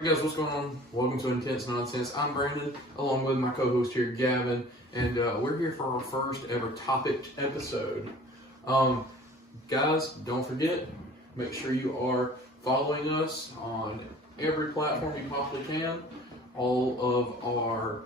Hey guys, what's going on? Welcome to Intense Nonsense. I'm Brandon, along with my co-host here, Gavin, and we're here for our first ever topic episode. Guys, don't forget, make sure you are following us on every platform you possibly can. All of our,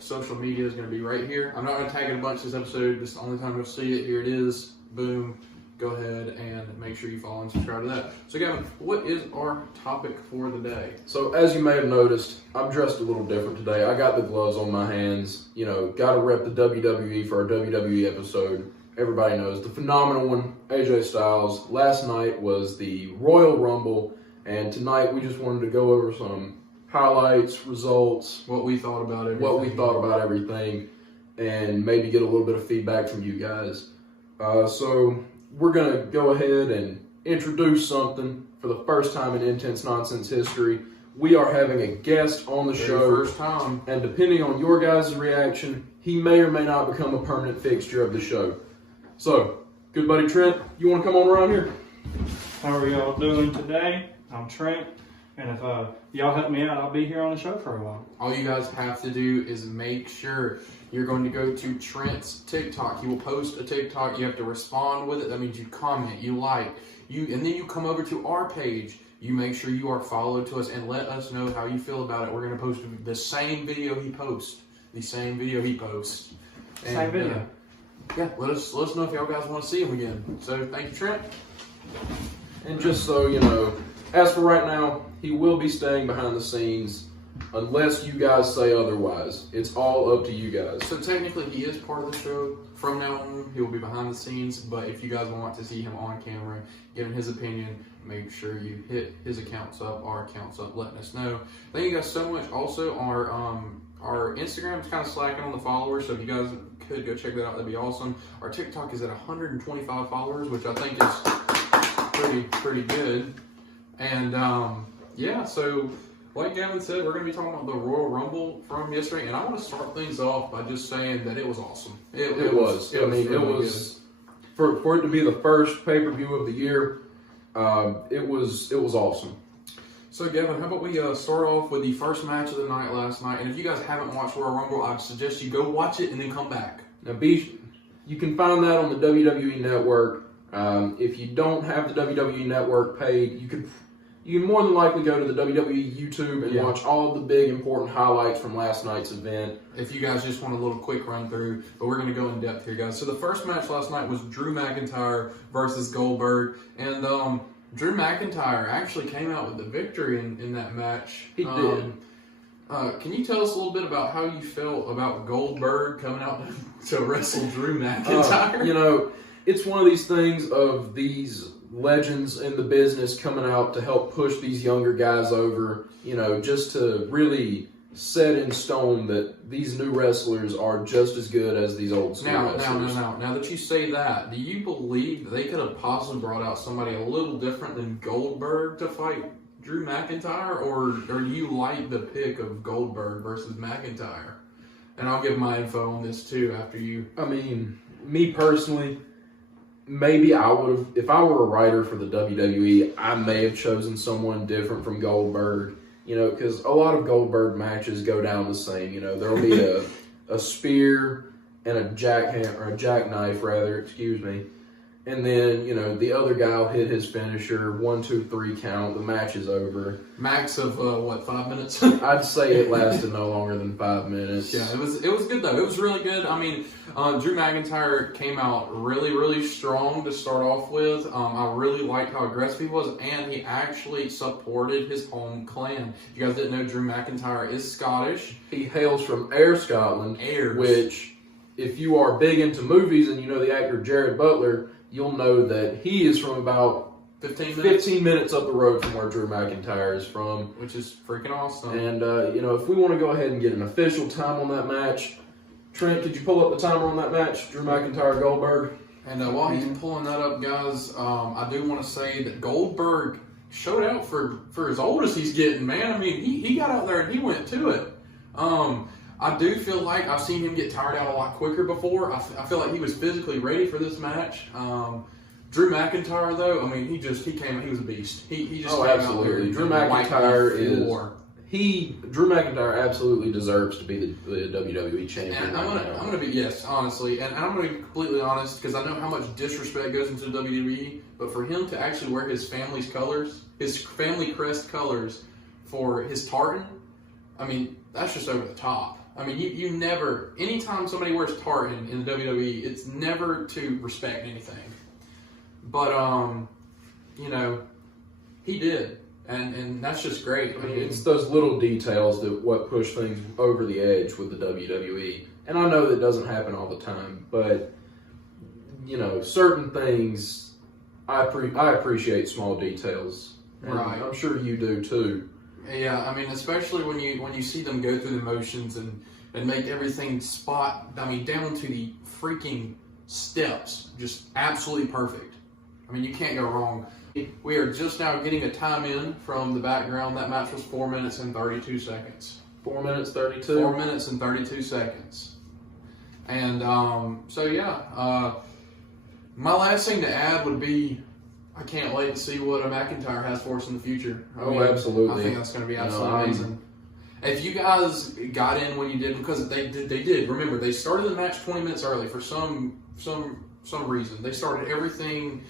social media is going to be right here. I'm not going to tag it a bunch this episode. This is the only time you'll see it. Here it is. Boom. Go ahead and make sure you follow and subscribe to that. So Gavin, what is our topic for the day? So as you may have noticed, I'm dressed a little different today. I got the gloves on my hands. Got to rep the WWE for our WWE episode. Everybody knows the phenomenal one, AJ Styles. Last night was the Royal Rumble, and tonight we just wanted to go over some highlights, results, What we thought about everything. And maybe get a little bit of feedback from you guys. So we're going to go ahead and introduce something for the first time in Intense Nonsense history. We are having a guest on the show. First time. And depending on your guys' reaction, he may or may not become a permanent fixture of the show. So, good buddy Trent, you want to come on around here? How are y'all doing today? I'm Trent, and if y'all help me out, I'll be here on the show for a while. All you guys have to do is make sure you're going to go to Trent's TikTok. He will post a TikTok. You have to respond with it. That means you comment, you like, and then you come over to our page. You make sure you are followed to us and let us know how you feel about it. We're going to post the same video he posts. And, Same video. Yeah, let us know if y'all guys want to see him again. So thank you, Trent. And just so you know, as for right now, he will be staying behind the scenes unless you guys say otherwise. It's all up to you guys. So technically he is part of the show. From now on, he will be behind the scenes, but if you guys want to see him on camera, giving his opinion, make sure you hit his accounts up, our accounts up, letting us know. Thank you guys so much. Also, our Instagram is kind of slacking on the followers, so if you guys could go check that out, that'd be awesome. Our TikTok is at 125 followers, which I think is pretty good. And so like Gavin said, we're going to be talking about the Royal Rumble from yesterday, and I want to start things off by just saying that it was awesome. It was for it to be the first pay-per-view of the year. It was awesome. So Gavin, how about we start off with the first match of the night last night? And if you guys haven't watched Royal Rumble, I'd suggest you go watch it and then come back. Now, you can find that on the WWE Network. If you don't have the WWE Network paid, you can more than likely go to the WWE YouTube and watch all of the big important highlights from last night's event. If you guys just want a little quick run through, but we're going to go in depth here, guys. So the first match last night was Drew McIntyre versus Goldberg, and Drew McIntyre actually came out with the victory in that match. He did. Can you tell us a little bit about how you felt about Goldberg coming out to wrestle Drew McIntyre? It's one of these things of these legends in the business coming out to help push these younger guys over, just to really set in stone that these new wrestlers are just as good as these old school wrestlers. Now that you say that, do you believe they could have possibly brought out somebody a little different than Goldberg to fight Drew McIntyre, or do you like the pick of Goldberg versus McIntyre? And I'll give my info on this too after you. I mean, me personally, maybe I would have, if I were a writer for the WWE, I may have chosen someone different from Goldberg, because a lot of Goldberg matches go down the same. There'll be a spear and a jackknife, and then, the other guy will hit his finisher, 1, 2, 3 count, the match is over. Max of, 5 minutes? I'd say it lasted no longer than 5 minutes. Yeah, it was good though. It was really good. I mean, Drew McIntyre came out really, really strong to start off with. I really liked how aggressive he was, and he actually supported his home clan. If you guys didn't know, Drew McIntyre is Scottish. He hails from Ayr, Scotland, Ayr, which, if you are big into movies and you know the actor Jared Butler, you'll know that he is from about 15 minutes up the road from where Drew McIntyre is from. Which is freaking awesome. And, if we want to go ahead and get an official time on that match, Trent, could you pull up the timer on that match? Drew McIntyre, Goldberg. And while he's pulling that up, guys, I do want to say that Goldberg showed out for as old as he's getting, man. I mean, he got out there and he went to it. I do feel like I've seen him get tired out a lot quicker before. I feel like he was physically ready for this match. Drew McIntyre, though, I mean, he was a beast. He just came absolutely. out there. Drew McIntyre absolutely deserves to be the WWE champion. And I'm gonna be honestly, and I'm gonna be completely honest because I know how much disrespect goes into WWE. But for him to actually wear his family's colors, his family crest colors, for his tartan, I mean, that's just over the top. I mean, you never, anytime somebody wears tartan in the WWE, it's never to respect anything. But, you know, he did. And that's just great. I mean, it's those little details what push things over the edge with the WWE. And I know that doesn't happen all the time, but, you know, certain things, I appreciate small details. And right. I'm sure you do too. Yeah, I mean, especially when you see them go through the motions and make everything down to the freaking steps, just absolutely perfect. I mean, you can't go wrong. We are just now getting a time in from the background. That match was 4 minutes and 32 seconds. 4 minutes 32? 4 minutes and 32 seconds. And, my last thing to add would be, I can't wait to see what a McIntyre has for us in the future. Absolutely. I think that's going to be absolutely amazing. If you guys got in when you did, because they did. Remember, they started the match 20 minutes early for some reason. They started everything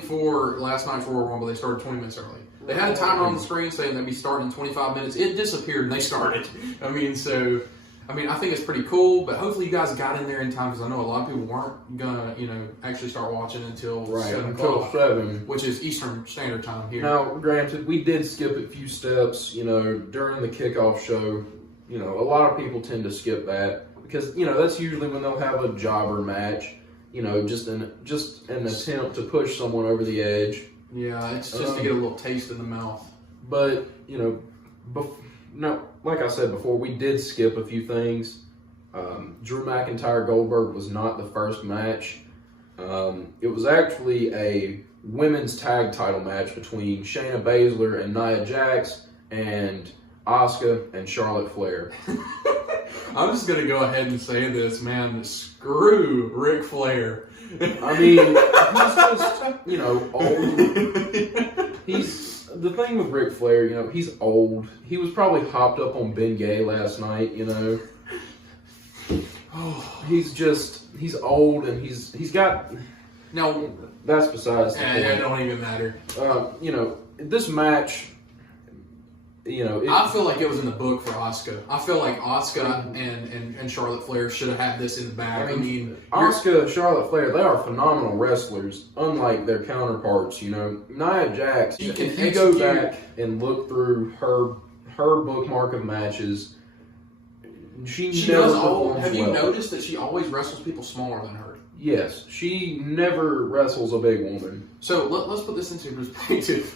for last night's Royal Rumble. They started 20 minutes early. They had a timer on the screen saying they'd be starting in 25 minutes. It disappeared and they started. I think it's pretty cool, but hopefully you guys got in there in time because I know a lot of people weren't gonna, actually start watching until 7 o'clock, 7, which is Eastern Standard Time here. Now, granted, we did skip a few steps, during the kickoff show. A lot of people tend to skip that because, that's usually when they'll have a jobber match, just an attempt to push someone over the edge. Yeah, it's just to get a little taste in the mouth. But, like I said before, we did skip a few things. Drew McIntyre Goldberg was not the first match. It was actually a women's tag title match between Shayna Baszler and Nia Jax and Asuka and Charlotte Flair. I'm just going to go ahead and say this, man. Screw Ric Flair. I mean, he's just, old. The thing with Ric Flair, he's old. He was probably hopped up on Ben Gay last night, He's old and he's got... Now, that's besides the point. It don't even matter. This match, I feel like it was in the book for Asuka. I feel like Asuka and Charlotte Flair should have had this in the bag. Asuka, Charlotte Flair, they are phenomenal wrestlers, unlike their counterparts. Nia Jax. If you go back and look through her bookmark of matches, she does all. Have you noticed that she always wrestles people smaller than her? Yes, she never wrestles a big woman. So let's put this into perspective.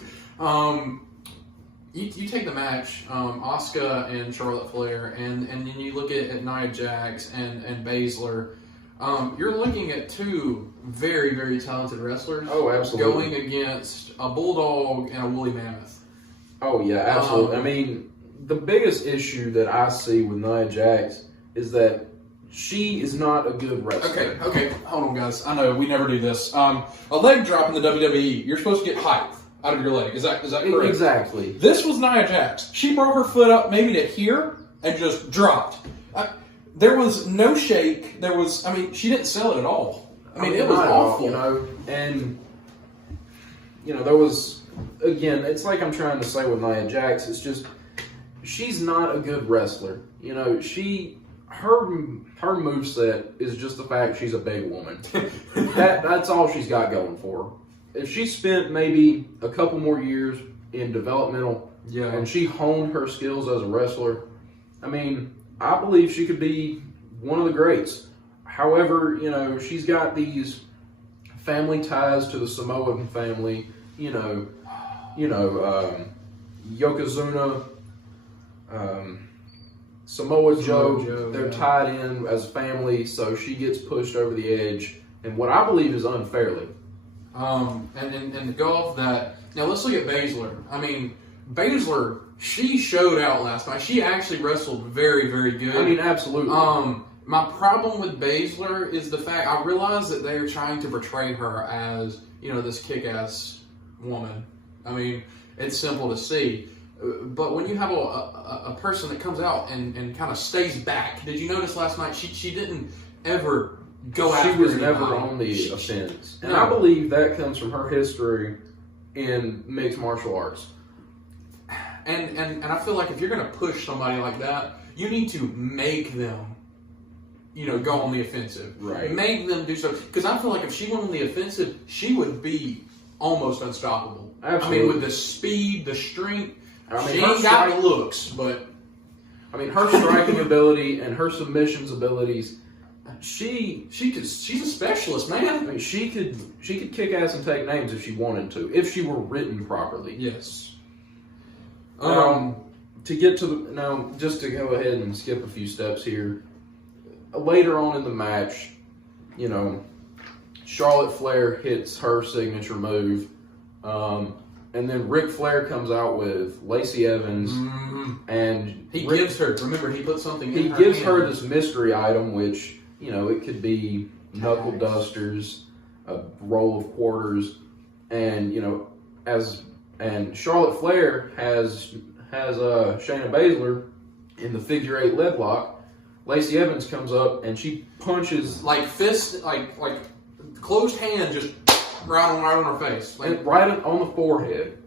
You take the match, Asuka and Charlotte Flair, and then you look at Nia Jax and Baszler. You're looking at two very, very talented wrestlers. Oh, absolutely. Going against a bulldog and a woolly mammoth. Oh, yeah, absolutely. The biggest issue that I see with Nia Jax is that she is not a good wrestler. Okay, hold on, guys. I know we never do this. A leg drop in the WWE, you're supposed to get height out of your leg. Is that correct? Exactly. This was Nia Jax. She brought her foot up maybe to here and just dropped. There was no shake. She didn't sell it at all. It was awful. And there was, again, it's like I'm trying to say with Nia Jax, it's just, she's not a good wrestler. Her moveset is just the fact she's a big woman. That's all she's got going for her. If she spent maybe a couple more years in developmental and she honed her skills as a wrestler, I believe she could be one of the greats. However, she's got these family ties to the Samoan family, Yokozuna, Samoa Joe, they're tied in as a family, so she gets pushed over the edge, and what I believe is unfairly. And to go off that, now let's look at Baszler. Baszler, she showed out last night. She actually wrestled very, very good. Absolutely. My problem with Baszler is the fact I realize that they're trying to portray her as, this kick-ass woman. I mean, it's simple to see. But when you have a person that comes out and kind of stays back, did you notice last night she didn't ever go after She was anybody. never on the offense. And No. I believe that comes from her history in mixed martial arts. And I feel like if you're going to push somebody like that, you need to make them, go on the offensive. Right. Make them do so. Because I feel like if she went on the offensive, she would be almost unstoppable. Absolutely. I mean, with the speed, the strength, she her ain't got the looks, but... her striking ability and her submissions abilities, she's a specialist, man. she could kick ass and take names if she wanted to, if she were written properly. Yes. To get to just to go ahead and skip a few steps here. Later on in the match, Charlotte Flair hits her signature move, and then Ric Flair comes out with Lacey Evans, and he gives her. Remember, he put something. He in her gives hand. her this mystery item, which it could be knuckle dusters, a roll of quarters, and and Charlotte Flair has Shayna Baszler in the figure 8 leg lock. Lacey Evans comes up and she punches like fist, like closed hand, just right on her face, right on the forehead.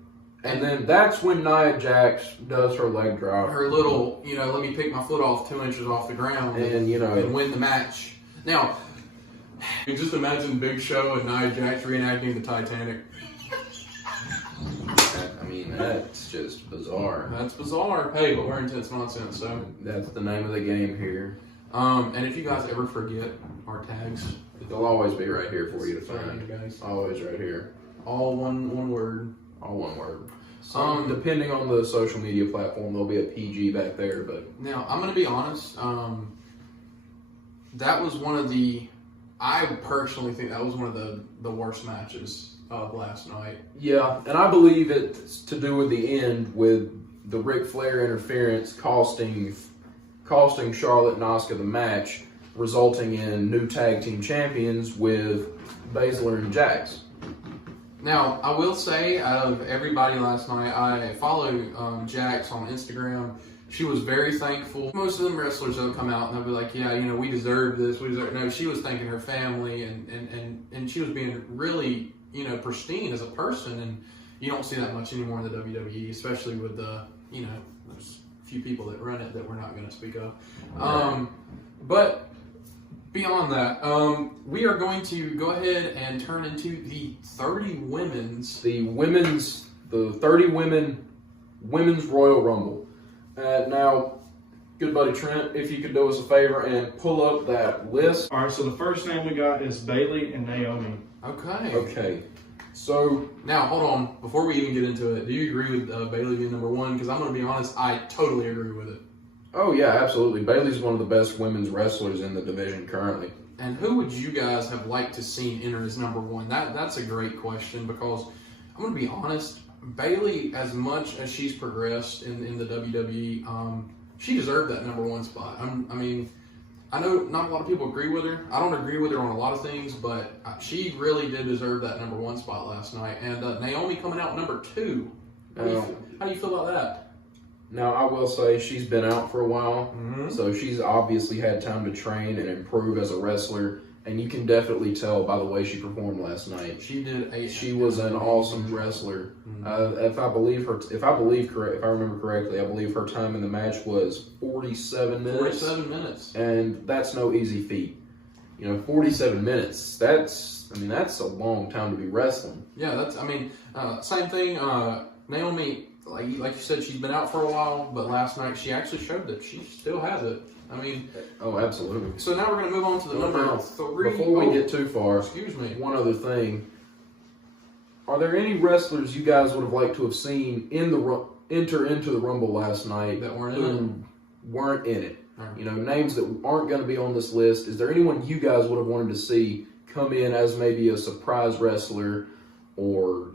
And then that's when Nia Jax does her leg drop. Her little, let me pick my foot off 2 inches off the ground, and win the match. Now, just imagine Big Show and Nia Jax reenacting the Titanic. That's just bizarre. That's bizarre. Hey, but we're intense nonsense, so that's the name of the game here. And if you guys ever forget our tags, they'll always be right here for you to find. Guys. Always right here. All one word. All one word. Depending on the social media platform, there'll be a PG back there. But now I'm gonna be honest. That was one of the. I personally think that was one of the worst matches of last night. Yeah, and I believe it's to do with the end, with the Ric Flair interference costing Charlotte and Asuka the match, resulting in new tag team champions with Baszler and Jax. Now, I will say, out of everybody last night, I follow Jax on Instagram. She was very thankful. Most of them wrestlers will come out and they'll be like, yeah, we deserve this. No, she was thanking her family and she was being really, pristine as a person. And you don't see that much anymore in the WWE, especially with the, there's a few people that run it that we're not going to speak of. But beyond that, we are going to go ahead and turn into the 30 women's. The 30 women's Royal Rumble. Now, good buddy Trent, if you could do us a favor and pull up that list. All right, so the first name we got is Bayley and Naomi. Okay. So now, hold on. Before we even get into it, do you agree with Bayley being number one? Because I'm going to be honest, I totally agree with it. Oh, yeah, absolutely. Bayley's one of the best women's wrestlers in the division currently. And who would you guys have liked to see enter as number one? That's a great question, because I'm going to be honest, Bayley, as much as she's progressed in the WWE, she deserved that number one spot. I know not a lot of people agree with her. I don't agree with her on a lot of things, but she really did deserve that number one spot last night. And Naomi coming out number two. How do you feel about that? Now, I will say she's been out for a while, so she's obviously had time to train and improve as a wrestler, and you can definitely tell by the way she performed last night. She was an awesome wrestler. If I remember correctly, I believe her time in the match was 47 minutes. 47 minutes, and that's no easy feat. 47 minutes. That's a long time to be wrestling. Yeah, same thing. Naomi. Like you said, she's been out for a while, but last night she actually showed that she still has it. Oh, absolutely. So now we're going to move on to the number 3. Before we get too far, excuse me. One other thing: are there any wrestlers you guys would have liked to have seen enter into the Rumble last night that weren't in it? Right. Names that aren't going to be on this list. Is there anyone you guys would have wanted to see come in as maybe a surprise wrestler, or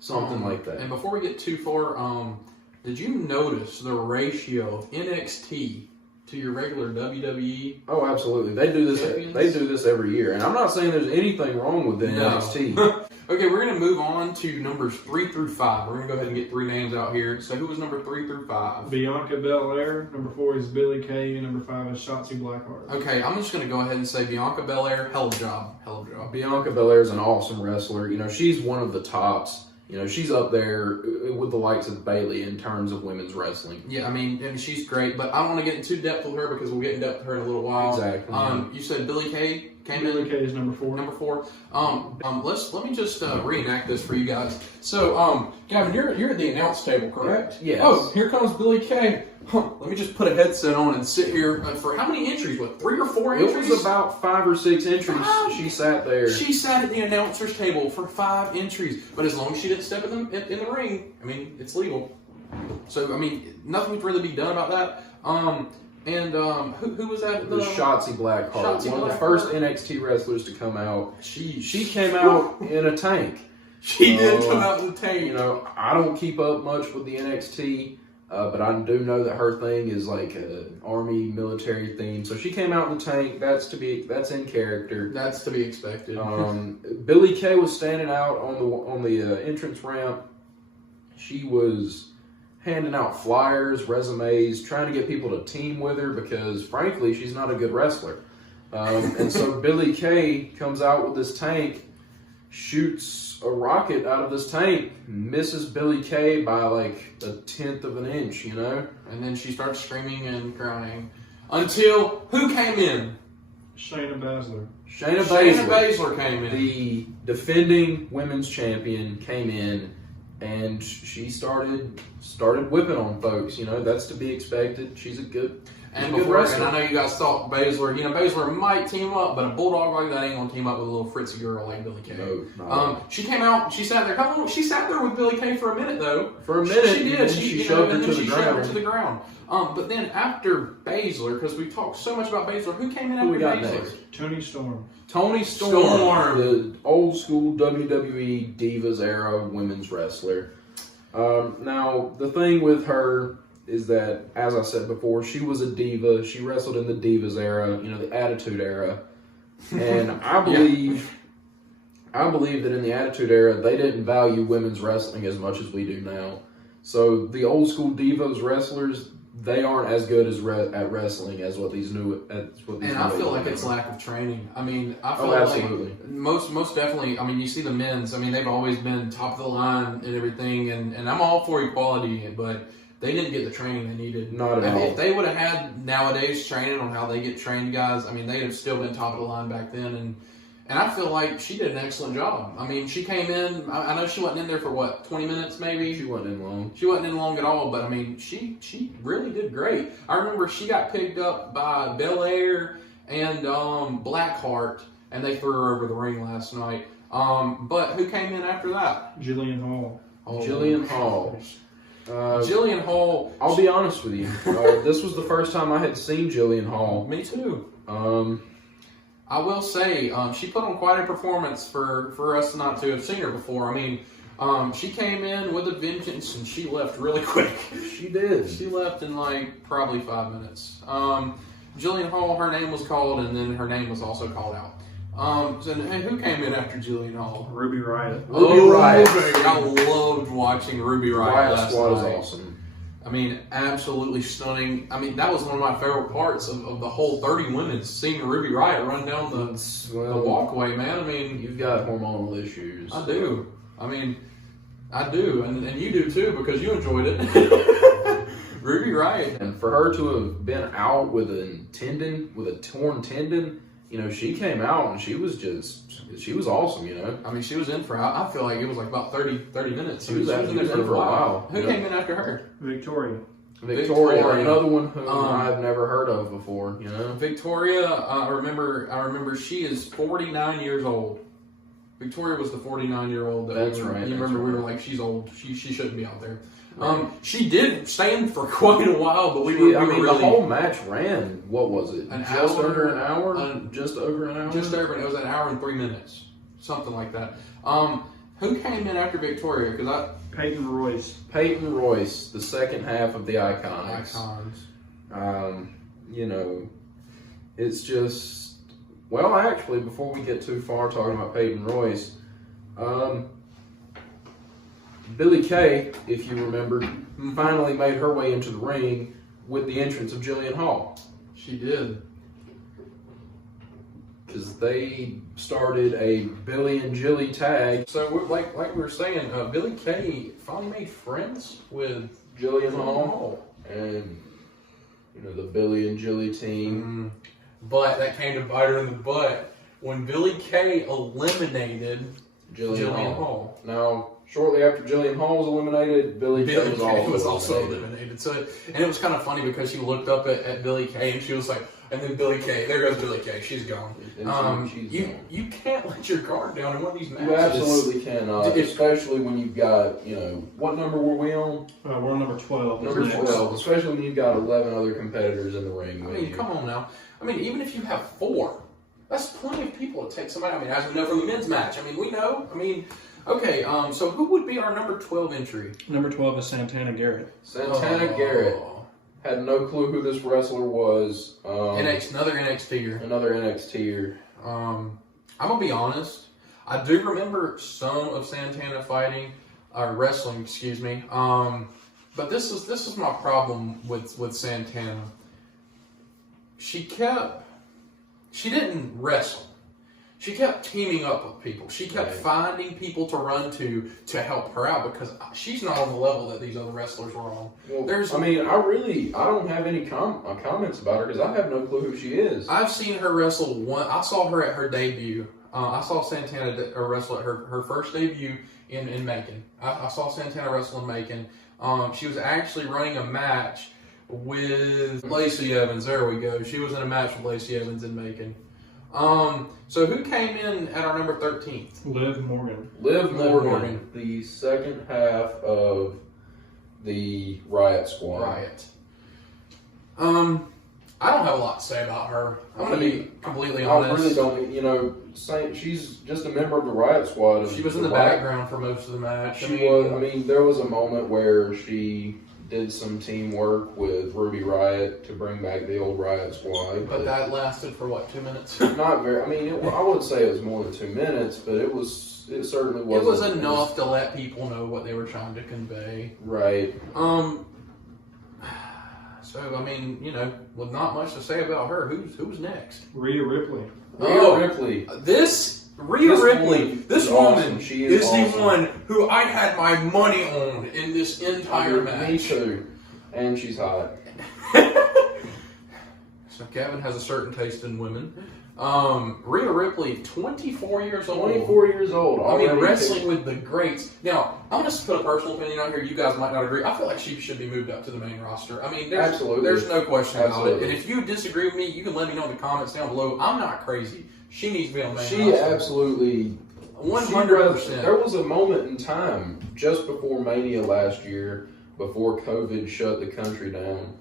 something like that? And before we get too far, did you notice the ratio of NXT to your regular WWE. Oh, absolutely. They do this. Champions? They do this every year, and I'm not saying there's anything wrong with the NXT. Okay, we're going to move on to numbers 3 through 5. We're going to go ahead and get 3 names out here. So who was number 3 through 5? Bianca Belair. Number 4 is Billie Kay. Number 5 is Shotzi Blackheart. Okay, I'm just going to go ahead and say Bianca Belair. Hell of a job. Hell of a job. Bianca Belair is an awesome wrestler. You know, she's one of the tops. You know, she's up there with the likes of Bayley in terms of women's wrestling. Yeah, I mean, she's great, but I don't want to get into depth with her because we'll get in depth with her in a little while. Exactly. You said Billie Kay came in. Billie Kay is number 4. Number 4. Let me just reenact this for you guys. So, Gavin, you're at the announce table, correct? Yes. Oh, here comes Billie Kay. Let me just put a headset on and sit here for how many entries? What, 3 or 4 entries? It was about 5 or 6 entries. 5? She sat there. She sat at the announcer's table for 5 entries, but as long as she didn't step in the ring, I mean, it's legal. So, I mean, nothing would really be done about that. Who was that? It was Shotzi Blackheart, one of the first NXT wrestlers to come out. She came out in a tank. She did come out in a tank. You know, I don't keep up much with the NXT, but I do know that her thing is like an army military theme. So she came out in the tank. That's in character. That's to be expected. Billie Kay was standing out on the entrance ramp. She was handing out flyers, resumes, trying to get people to team with her because, frankly, she's not a good wrestler. And so Billie Kay comes out with this tank, shoots a rocket out of this tank, misses Billie Kay by like 1/10 of an inch, you know? And then she starts screaming and crying. Until, who came in? Shayna Baszler. Shayna Baszler came in. The defending women's champion came in, and she started whipping on folks. You know, that's to be expected. She's a good wrestler. And I know you guys thought Baszler, Baszler might team up, but a bulldog like that ain't gonna team up with a little fritzy girl like Billie Kay. No, she came out, she sat there. How long? She sat there with Billie Kay for a minute though. For a minute, she did. She shoved her to the ground. But then after Baszler, because we talked so much about Baszler, who came in after we got Baszler? next? Toni Storm. Toni Storm, the old school WWE Divas era women's wrestler. Now, the thing with her is that, as I said before, she was a diva. She wrestled in the Divas era, you know, the Attitude era. And I believe that in the Attitude era, they didn't value women's wrestling as much as we do now. So the old school Divas wrestlers, they aren't as good as at wrestling as what these new. And I feel like it's lack of training. I mean, I feel absolutely. like most definitely. I mean, you see the men's. I mean, they've always been top of the line and everything, and I'm all for equality, but they didn't get the training they needed. Not at all. If they would have had nowadays training on how they get trained guys, I mean, they'd have still been top of the line back then. And I feel like she did an excellent job. I mean, she came in. I know she wasn't in there for 20 minutes maybe. She wasn't in long. She wasn't in long at all. But I mean, she really did great. I remember she got picked up by Belair and Blackheart, and they threw her over the ring last night. But who came in after that? Jillian Hall. Oh, Jillian Hall. Jillian Hall. I'll be honest with you. This was the first time I had seen Jillian Hall. Me too. I will say, she put on quite a performance for us not to have seen her before. I mean, she came in with a vengeance and she left really quick. She did. She left in probably 5 minutes. Jillian Hall, her name was called, and then her name was also called out. So, hey, who came in after Jillian Hall? Ruby Riott. Ruby Riott. I loved watching Ruby Riott last Squad night. is awesome. I mean, absolutely stunning. I mean, that was one of my favorite parts of the whole 30 women, seeing Ruby Riott run down the walkway, man. I mean, you've got hormonal issues. I do. I mean, I do. And you do too, because you enjoyed it. Ruby Riott. And for her to have been out with a torn tendon, you know, she came out and she was awesome, you know. I mean, she was in for, I feel like it was about 30 minutes. She was in there for a while. Who came in after her? Victoria, another one who I've never heard of before, you know. Victoria, I remember she is 49 years old. Victoria was the 49-year-old. That's right. You remember we were like, she's old. She shouldn't be out there. Right. She did stand for quite a while, but the whole match ran, what was it? Just over an hour? Just over. It was an hour and 3 minutes. Something like that. Who came in after Victoria? Peyton Royce. Peyton Royce, the second half of the Iconics. you know, it's just, well, actually, before we get too far talking about Peyton Royce, Billie Kay, if you remember, finally made her way into the ring with the entrance of Jillian Hall. She did. Because they started a Billy and Jilly tag. So, like we were saying, Billie Kay finally made friends with Jillian Hall. And, you know, the Billy and Jilly team. But that came to bite her in the butt when Billie Kay eliminated Jillian Hall. Now, shortly after Jillian Hall was eliminated, Billie Kay was also eliminated. So, and it was kind of funny because she looked up at Billie Kay and she was like, and then Billie Kay, there goes Billie Kay, she's gone. You can't let your guard down in one of these matches. You absolutely cannot, especially when you've got, you know, what number were we on? We're on number 12. Number 12, especially when you've got 11 other competitors in the ring. I mean, come on now. I mean, even if you have 4, that's plenty of people to take somebody. I mean, as we know from the men's match, I mean, we know. I mean, okay, so who would be our number 12 entry? Number 12 is Santana Garrett. Santana Garrett. Had no clue who this wrestler was. Another NXT-er. Another NXT-er. I'm going to be honest. I do remember some of Santana wrestling, excuse me. But this is my problem with Santana. She didn't wrestle. She kept teaming up with people. She kept finding people to run to help her out because she's not on the level that these other wrestlers were on. Well, I don't have any comments about her because I have no clue who she is. I've seen her wrestle I saw her at her debut. I saw Santana wrestle at her first debut in Macon. I saw Santana wrestle in Macon. She was actually running a match with Lacey Evans. There we go. She was in a match with Lacey Evans in Macon. So who came in at our number 13? Liv Morgan. Liv Morgan, the second half of the Riot Squad. Riot. I don't have a lot to say about her. I'm going to be completely honest. I really don't. You know, she's just a member of the Riot Squad. She was in the background for most of the match. There was a moment where she did some teamwork with Ruby Riott to bring back the old Riot Squad. But that lasted for what, 2 minutes? Not very. I mean, I wouldn't say it was more than 2 minutes, but it certainly wasn't. It was enough to let people know what they were trying to convey. Right. So, I mean, you know, with not much to say about her, who's next? Rhea Ripley. Rhea Ripley. Rhea Ripley, this woman awesome. is awesome. The one who I had my money on in this entire match. Me too. And she's hot. So Kevin has a certain taste in women. Rhea Ripley, 24 years old. 24 years old. I mean, wrestling with the greats. Now, I'm just put a personal opinion out here. You guys might not agree. I feel like she should be moved up to the main roster. I mean, there's no question about it. And if you disagree with me, you can let me know in the comments down below. I'm not crazy. She needs to be on the main roster. She absolutely... 100%. There was a moment in time just before Mania last year, before COVID shut the country down.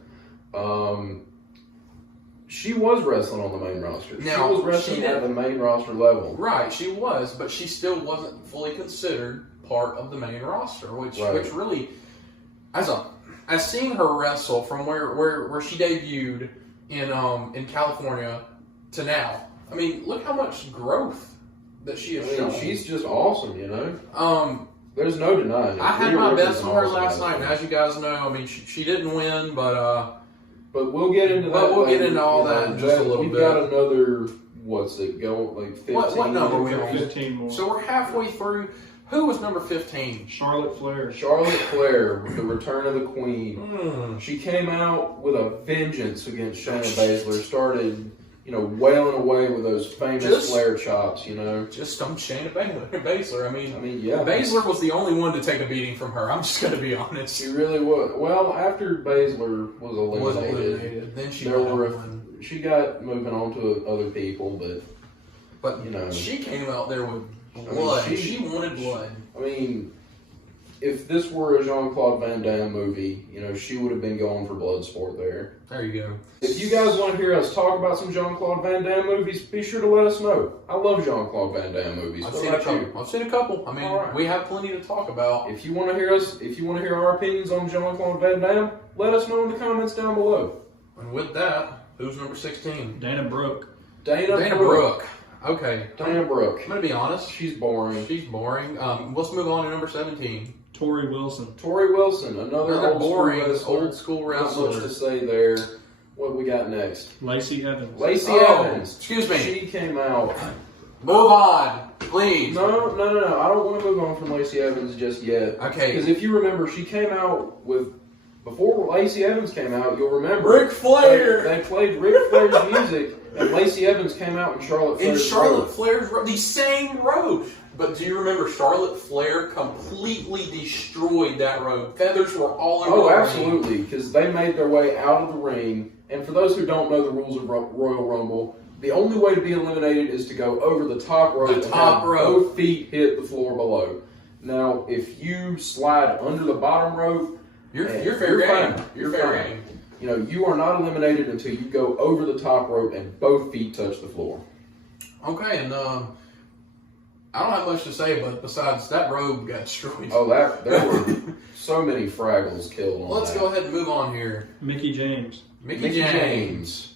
She was wrestling on the main roster. She was wrestling at the main roster level. Right, she was, but she still wasn't fully considered part of the main roster, which really, as seeing her wrestle from where she debuted in California to now, I mean, look how much growth that she has shown. She's just awesome, you know. There's no denying it. I had my best on her last night, and as you guys know, I mean, she didn't win, but we'll get into that. But we'll get into all that in just a little bit. We've got another, what's it, like 15? What number are we on? 15 more. So we're halfway through. Who was number 15? Charlotte Flair. Charlotte Flair, with the return of the Queen. She came out with a vengeance against Shayna Baszler, started, you know, wailing away with those famous Flair chops, you know. Just some Shayna Baszler. I mean, yeah. Baszler was the only one to take a beating from her. I'm just going to be honest. She really was. Well, after Baszler was eliminated, then she got moving on to other people, but you know, she came out there with blood. I mean, she wanted blood. I mean, if this were a Jean-Claude Van Damme movie, you know, she would have been going for Bloodsport there. There you go. If you guys want to hear us talk about some Jean-Claude Van Damme movies, be sure to let us know. I love Jean-Claude Van Damme movies. I've seen a couple. I mean, we have plenty to talk about. If you want to hear our opinions on Jean-Claude Van Damme, let us know in the comments down below. And with that, Who's number 16? Dana Brooke. Dana Brooke. Okay. Dana Brooke. I'm going to be honest. She's boring. She's boring. Let's move on to number 17. Tori Wilson. Tori Wilson, another boring old school wrestler. Not much to say there. What we got next? Lacey Evans. Lacey Evans. Excuse me. She came out. Move on, please. No. I don't want to move on from Lacey Evans just yet. Okay. Because if you remember, she came out with... Before Lacey Evans came out, you'll remember... Ric Flair! They played Ric Flair's music, and Lacey Evans came out in Charlotte Flair's robe. The same robe. But do you remember Charlotte Flair completely destroyed that robe? Feathers were all over the ring. Absolutely, because they made their way out of the ring. And for those who don't know the rules of Royal Rumble, the only way to be eliminated is to go over the top rope and have both feet hit the floor below. Now, if you slide under the bottom rope, you're fair game. Fine. You're fair game. You know, you are not eliminated until you go over the top rope and both feet touch the floor. Okay, and I don't have much to say, but besides that robe got destroyed. Oh, there were so many Fraggles killed on Let's that. go ahead and move on here. Mickey James. Mickey James.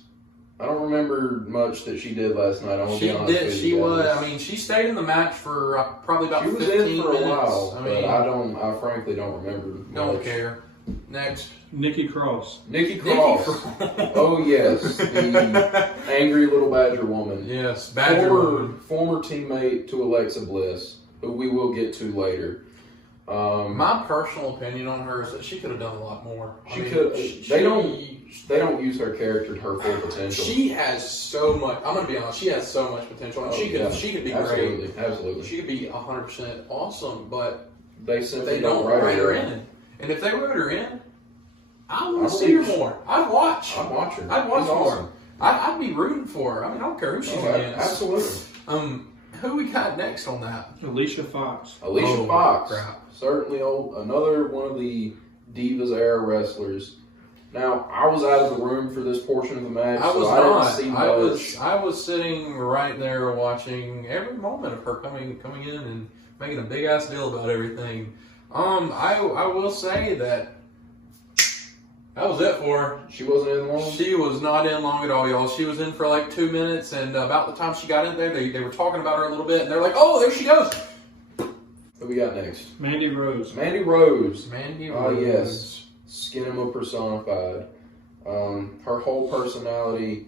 I don't remember much that she did last night. She was. I mean, she stayed in the match for probably about 15 minutes. She was in for a while, I mean, but I frankly don't remember. Don't much. care. Next. Nikki Cross. Nikki Cross. Oh yes, the angry little Badger woman. Yes, Badger woman. Former teammate to Alexa Bliss, who we will get to later. My personal opinion on her is that she could have done a lot more. They don't use her character to her full potential. She has so much. I'm gonna be honest. She has so much potential. And she could be great. Absolutely. She could be 100% awesome. But they don't write her in. And if they wrote her in, I would see her more. I'd watch. I'd watch her. I'd watch she's more. Awesome. I'd be rooting for her. I mean, I don't care who she's against. Absolutely. Who we got next on that? Alicia Fox. Alicia Fox. Crap. Certainly another one of the Divas era wrestlers. Now, I was out of the room for this portion of the match, I was so not. I didn't see much. I was sitting right there watching every moment of her coming in and making a big ass deal about everything. I will say that was it for her. She wasn't in long? She was not in long at all, y'all. She was in for like 2 minutes, and about the time she got in there, they were talking about her a little bit, and they're like, oh, there she goes. What we got next? Mandy Rose. Mandy Rose. Oh, yes. Skinema personified. Her whole personality,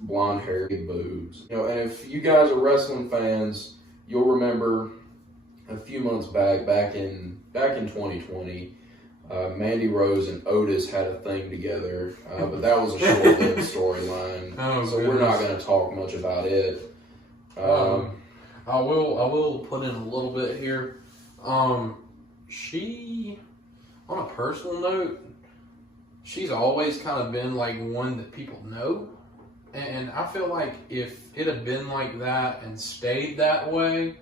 blonde hair, big boobs. And if you guys are wrestling fans, you'll remember a few months back in 2020, Mandy Rose and Otis had a thing together, but that was a short-lived storyline, we're not going to talk much about it. I will put in a little bit here. She, on a personal note, she's always kind of been like one that people know, and I feel like if it had been like that and stayed that way,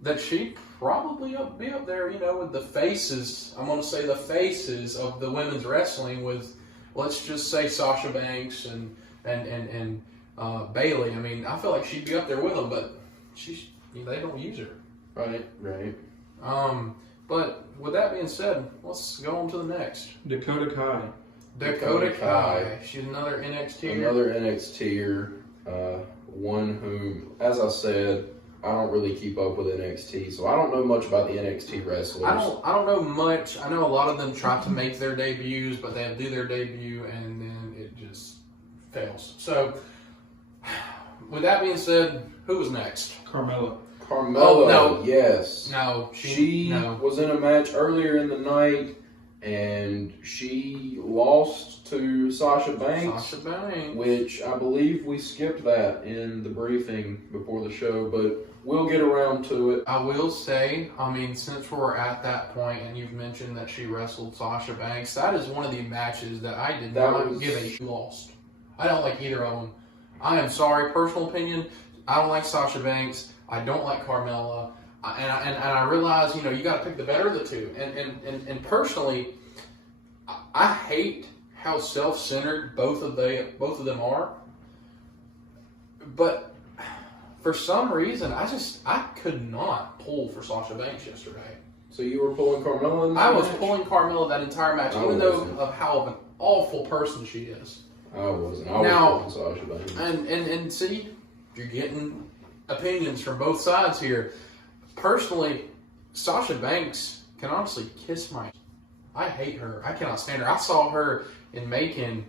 that she'd probably be up there, with the faces. I'm going to say the faces of the women's wrestling with, let's just say Sasha Banks and Bayley. I mean, I feel like she'd be up there with them, but they don't use her. Right. But with that being said, let's go on to the next. Dakota Kai. Dakota Kai. She's another NXT. Another NXT-er. One whom, as I said, I don't really keep up with NXT, so I don't know much about the NXT wrestlers. I don't know much. I know a lot of them try to make their debuts, but they do their debut and then it just fails. So, with that being said, who was next? Carmella. No. Yes. No. She was in a match earlier in the night, and she lost to Sasha Banks. Which I believe we skipped that in the briefing before the show, but we'll get around to it. I will say, since we're at that point and you've mentioned that she wrestled Sasha Banks, that is one of the matches that I did not give a lost. I don't like either of them. I am sorry, personal opinion, I don't like Sasha Banks. I don't like Carmella. And I realize, you got to pick the better of the two. And personally, I hate how self-centered both of them are. But for some reason, I could not pull for Sasha Banks yesterday. So you were pulling Carmella in that I was match? pulling Carmella that entire match, I even though wasn't. of how of an awful person she is. I wasn't. I Now- was pulling Sasha Banks. And see, you're getting opinions from both sides here. Personally, Sasha Banks can honestly kiss my. I hate her. I cannot stand her. I saw her in Macon.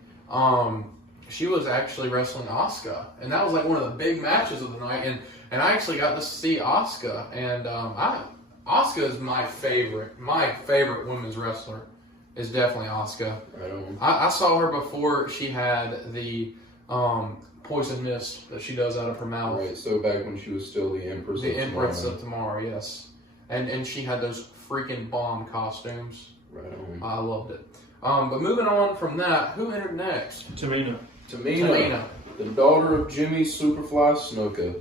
She was actually wrestling Asuka, and that was like one of the big matches of the night. And I actually got to see Asuka, and Asuka is my favorite. My favorite women's wrestler is definitely Asuka. Right on. I saw her before she had the poison mist that she does out of her mouth. Right, so back when she was still the Empress The of Empress Tomorrow. of Tomorrow, yes. And she had those freaking bomb costumes. Right on. I loved it. But moving on from that, who entered next? Tamina. Tamina, the daughter of Jimmy Superfly Snuka.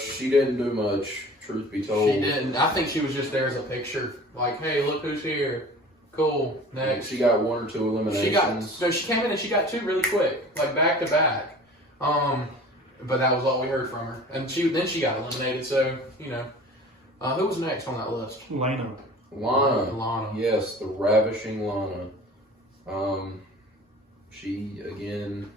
She didn't do much, truth be told. She didn't. I think she was just there as a picture. Like, hey, look who's here. Cool. Next. She got 1 or 2 eliminations. She came in and she got 2 really quick, like back to back. But that was all we heard from her. And then she got eliminated. So who was next on that list? Lana. Lana. Yes, the ravishing Lana. She again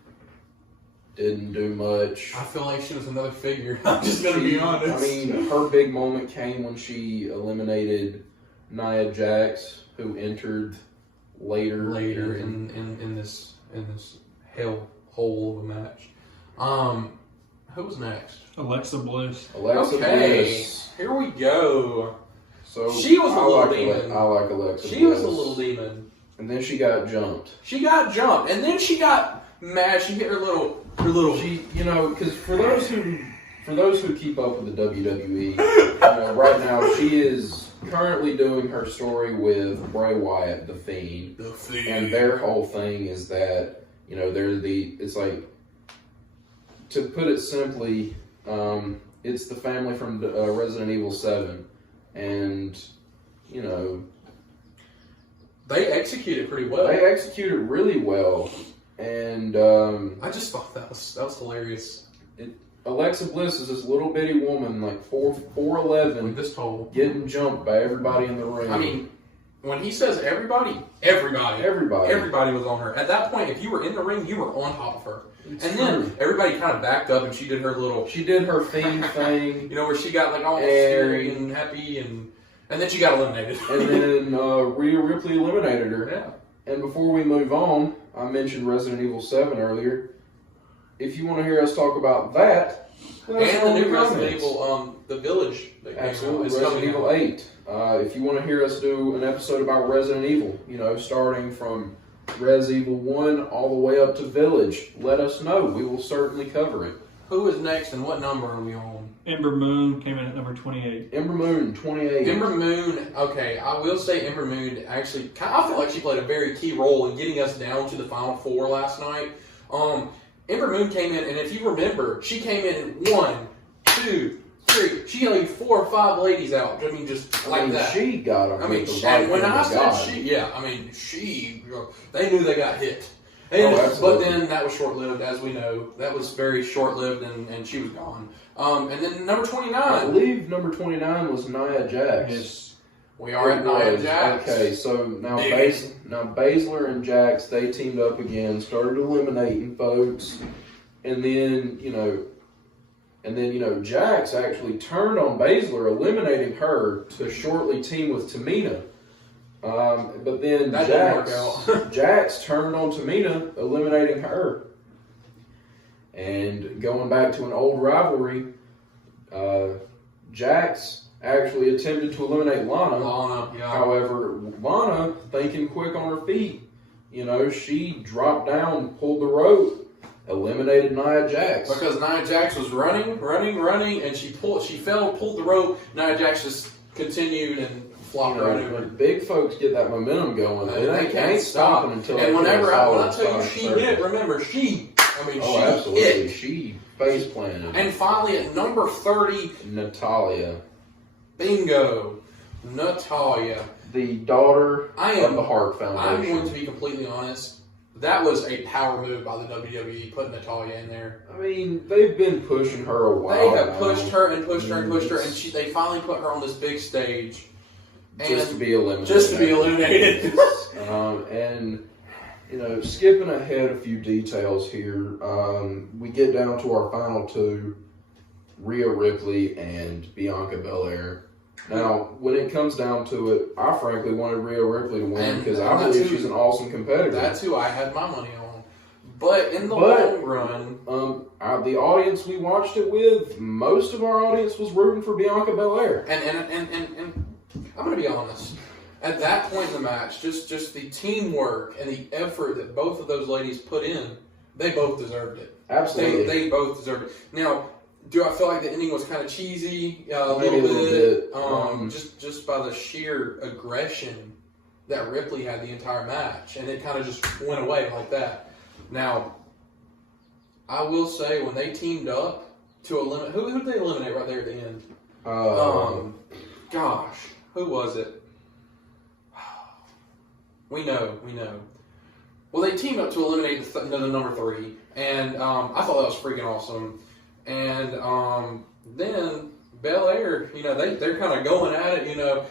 didn't do much. I feel like she was another figure. I'm just gonna be honest. I mean, her big moment came when she eliminated Nia Jax, who entered later in this hell hole of a match. Who was next? Alexa Bliss. Alexa Bliss. Here we go. So She was a little like demon. I like Alexa. She was a Bliss. little demon. And then she got jumped. She got jumped, and then she got mad. She hit her little. She, because for those who keep up with the WWE, right now she is currently doing her story with Bray Wyatt, the Fiend. And their whole thing is that it's like, to put it simply, it's the family from Resident Evil 7, and they executed pretty well. they executed really well, and I just thought that was hilarious. Alexa Bliss is this little bitty woman, like 4'11", This whole. getting jumped by everybody in the ring. I mean, when he says everybody was on her. At that point, if you were in the ring, you were on top of her. Then everybody kind of backed up, and she did her little. She did her Fiend thing, Where she got like all scary and happy, and then she got eliminated. and then Rhea Ripley eliminated her. Yeah. And before we move on, I mentioned Resident Evil 7 earlier. If you want to hear us talk about that, let us know And the in new Resident comments. Evil, The Village. That came out Absolutely, is Resident coming Evil out. 8. If you want to hear us do an episode about Resident Evil, starting from Res Evil 1 all the way up to Village, let us know. We will certainly cover it. Who is next, and what number are we on? Ember Moon came in at number 28. Ember Moon, 28. Ember Moon, okay, I will say Ember Moon actually, I feel like she played a very key role in getting us down to the Final Four last night. Ember Moon came in, and if you remember, she came in 1, 2, 3. She laid 4 or 5 ladies out. I mean, just like that. She got them. When I said they knew they got hit. And, but then that was short-lived, as we know. That was very short-lived, and she was gone. And then number 29. I believe number 29 was Nia Jax. Yes. We are at Nia Jax. Okay, so now Baszler and Jax, they teamed up again, started eliminating folks, and then Jax actually turned on Baszler, eliminating her to shortly team with Tamina. But then That didn't work out. Jax turned on Tamina, eliminating her. And going back to an old rivalry, Jax actually attempted to eliminate Lana. Yeah. However, Lana, thinking quick on her feet, she dropped down, pulled the rope, eliminated Nia Jax. Because Nia Jax was running, and she fell, pulled the rope. Nia Jax just continued and flopped right over. When big folks get that momentum going, They can't ain't stop. stopping until And they when I tell you solid she surface. hit, remember she absolutely. hit. She face planted. And finally at number 30, Natalia, bingo, Natalia. the daughter of the Hart I'm Foundation. going to be completely honest. That was a power move by the WWE, putting Natalia in there. I mean, they've been pushing her a while. They have now. pushed her and pushed her and pushed her, and they finally put her on this big stage. just to be eliminated. Just to be eliminated. And, skipping ahead a few details here, we get down to our final two, Rhea Ripley and Bianca Belair. Now, when it comes down to it, I frankly wanted Rhea Ripley to win because I believe she's an awesome competitor. That's who I had my money on. But in the long run... the audience we watched it with, most of our audience was rooting for Bianca Belair. And I'm going to be honest. At that point in the match, just the teamwork and the effort that both of those ladies put in, they both deserved it. Absolutely. They both deserved it. Now, do I feel like the ending was kind of cheesy? A Maybe little bit. Just by the sheer aggression that Ripley had the entire match. And it kind of just went away like that. Now, I will say, when they teamed up to eliminate... Who did they eliminate right there at the end? Gosh, who was it? We know. Well, they teamed up to eliminate the number 3, and I thought that was freaking awesome. And then Belair, they're kind of going at it,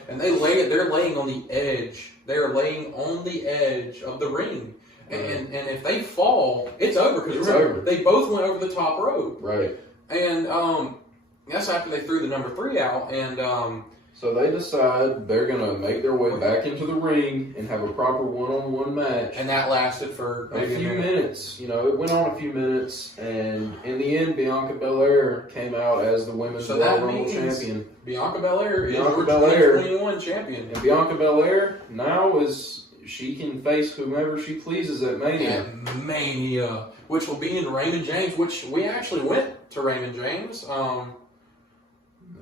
and they're laying on the edge. They're laying on the edge of the ring. And if they fall, it's over. Because remember, they both went over the top rope. Right. And that's after they threw the number 3 out. And so they decide they're going to make their way back into the ring and have a proper one-on-one match. And that lasted for a few minutes. It went on a few minutes. And in the end, Bianca Belair came out as the Women's Royal Rumble champion. Bianca Belair is your 2021 champion. And Bianca Belair now she can face whomever she pleases at Mania. At Mania, which will be in Raymond James, which we actually went to Raymond James. No,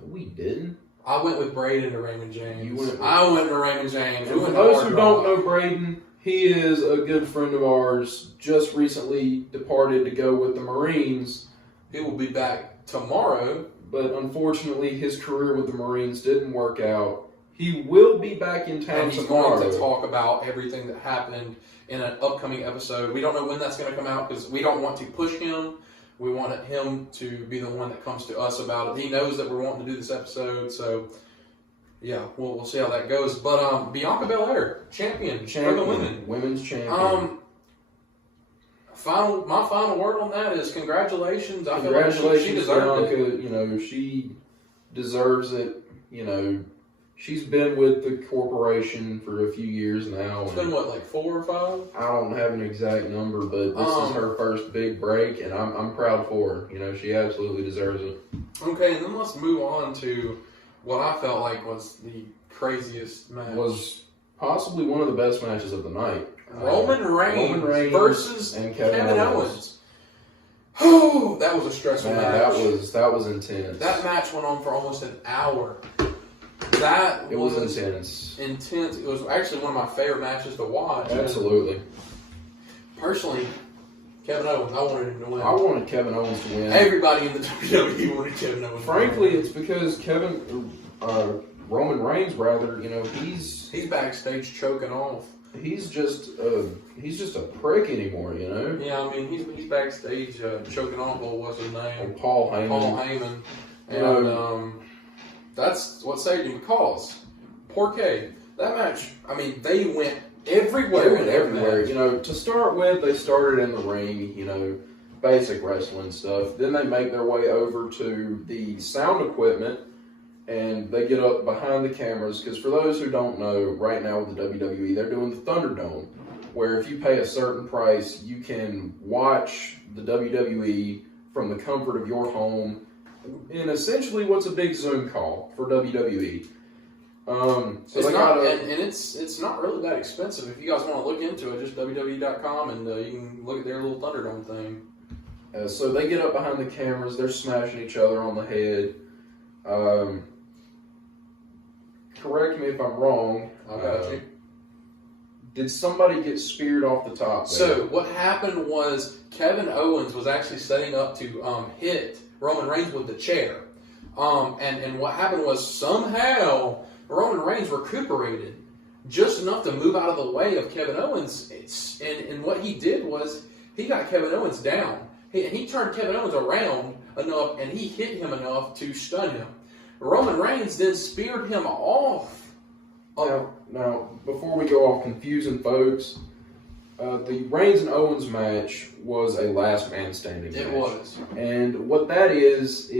we didn't. I went with Braden to Raymond James. I went to Raymond James. And for those who don't know Braden, he is a good friend of ours, just recently departed to go with the Marines. He will be back tomorrow. But unfortunately, his career with the Marines didn't work out. He will be back in town and he's tomorrow. going to talk about everything that happened in an upcoming episode. We don't know when that's going to come out because we don't want to push him. We want him to be the one that comes to us about it. He knows that we're wanting to do this episode, so yeah, we'll see how that goes. But Bianca Belair, champion for the women, women's champion. My final word on that is congratulations. I feel like she deserved Bianca, it. She deserves it. She's been with the corporation for a few years now. It's been what, like 4 or 5? I don't have an exact number, but this is her first big break, and I'm proud for her. She absolutely deserves it. Okay, and then let's move on to what I felt like was the craziest match. Was possibly one of the best matches of the night. Roman Reigns versus and Kevin Owens. Oh, that was a stressful match. That was intense. That match went on for almost an hour. It was intense. It was actually one of my favorite matches to watch. Absolutely. Personally, Kevin Owens, I wanted him to win. I wanted Kevin Owens to win. Everybody in the WWE wanted Kevin Owens. Frankly, it's because Roman Reigns, rather, he's backstage choking off. He's just a prick anymore, Yeah, I mean he's backstage choking off. What's his name? Paul Heyman. And that's what saved him because poor K. That match. I mean, they went everywhere. To start with, they started in the ring. Basic wrestling stuff. Then they make their way over to the sound equipment. And they get up behind the cameras, because for those who don't know, right now with the WWE, they're doing the Thunderdome, where if you pay a certain price, you can watch the WWE from the comfort of your home in essentially what's a big Zoom call for WWE. It's not really that expensive. If you guys want to look into it, just WWE.com, and you can look at their little Thunderdome thing. So they get up behind the cameras, they're smashing each other on the head. Correct me if I'm wrong. I got you. Did somebody get speared off the top there? So what happened was Kevin Owens was actually setting up to hit Roman Reigns with the chair. And what happened was somehow Roman Reigns recuperated just enough to move out of the way of Kevin Owens. And what he did was he got Kevin Owens down. He turned Kevin Owens around enough, and he hit him enough to stun him. Roman Reigns then speared him off Now, before we go off confusing folks, the Reigns and Owens match was a last man standing match. It was. And what that is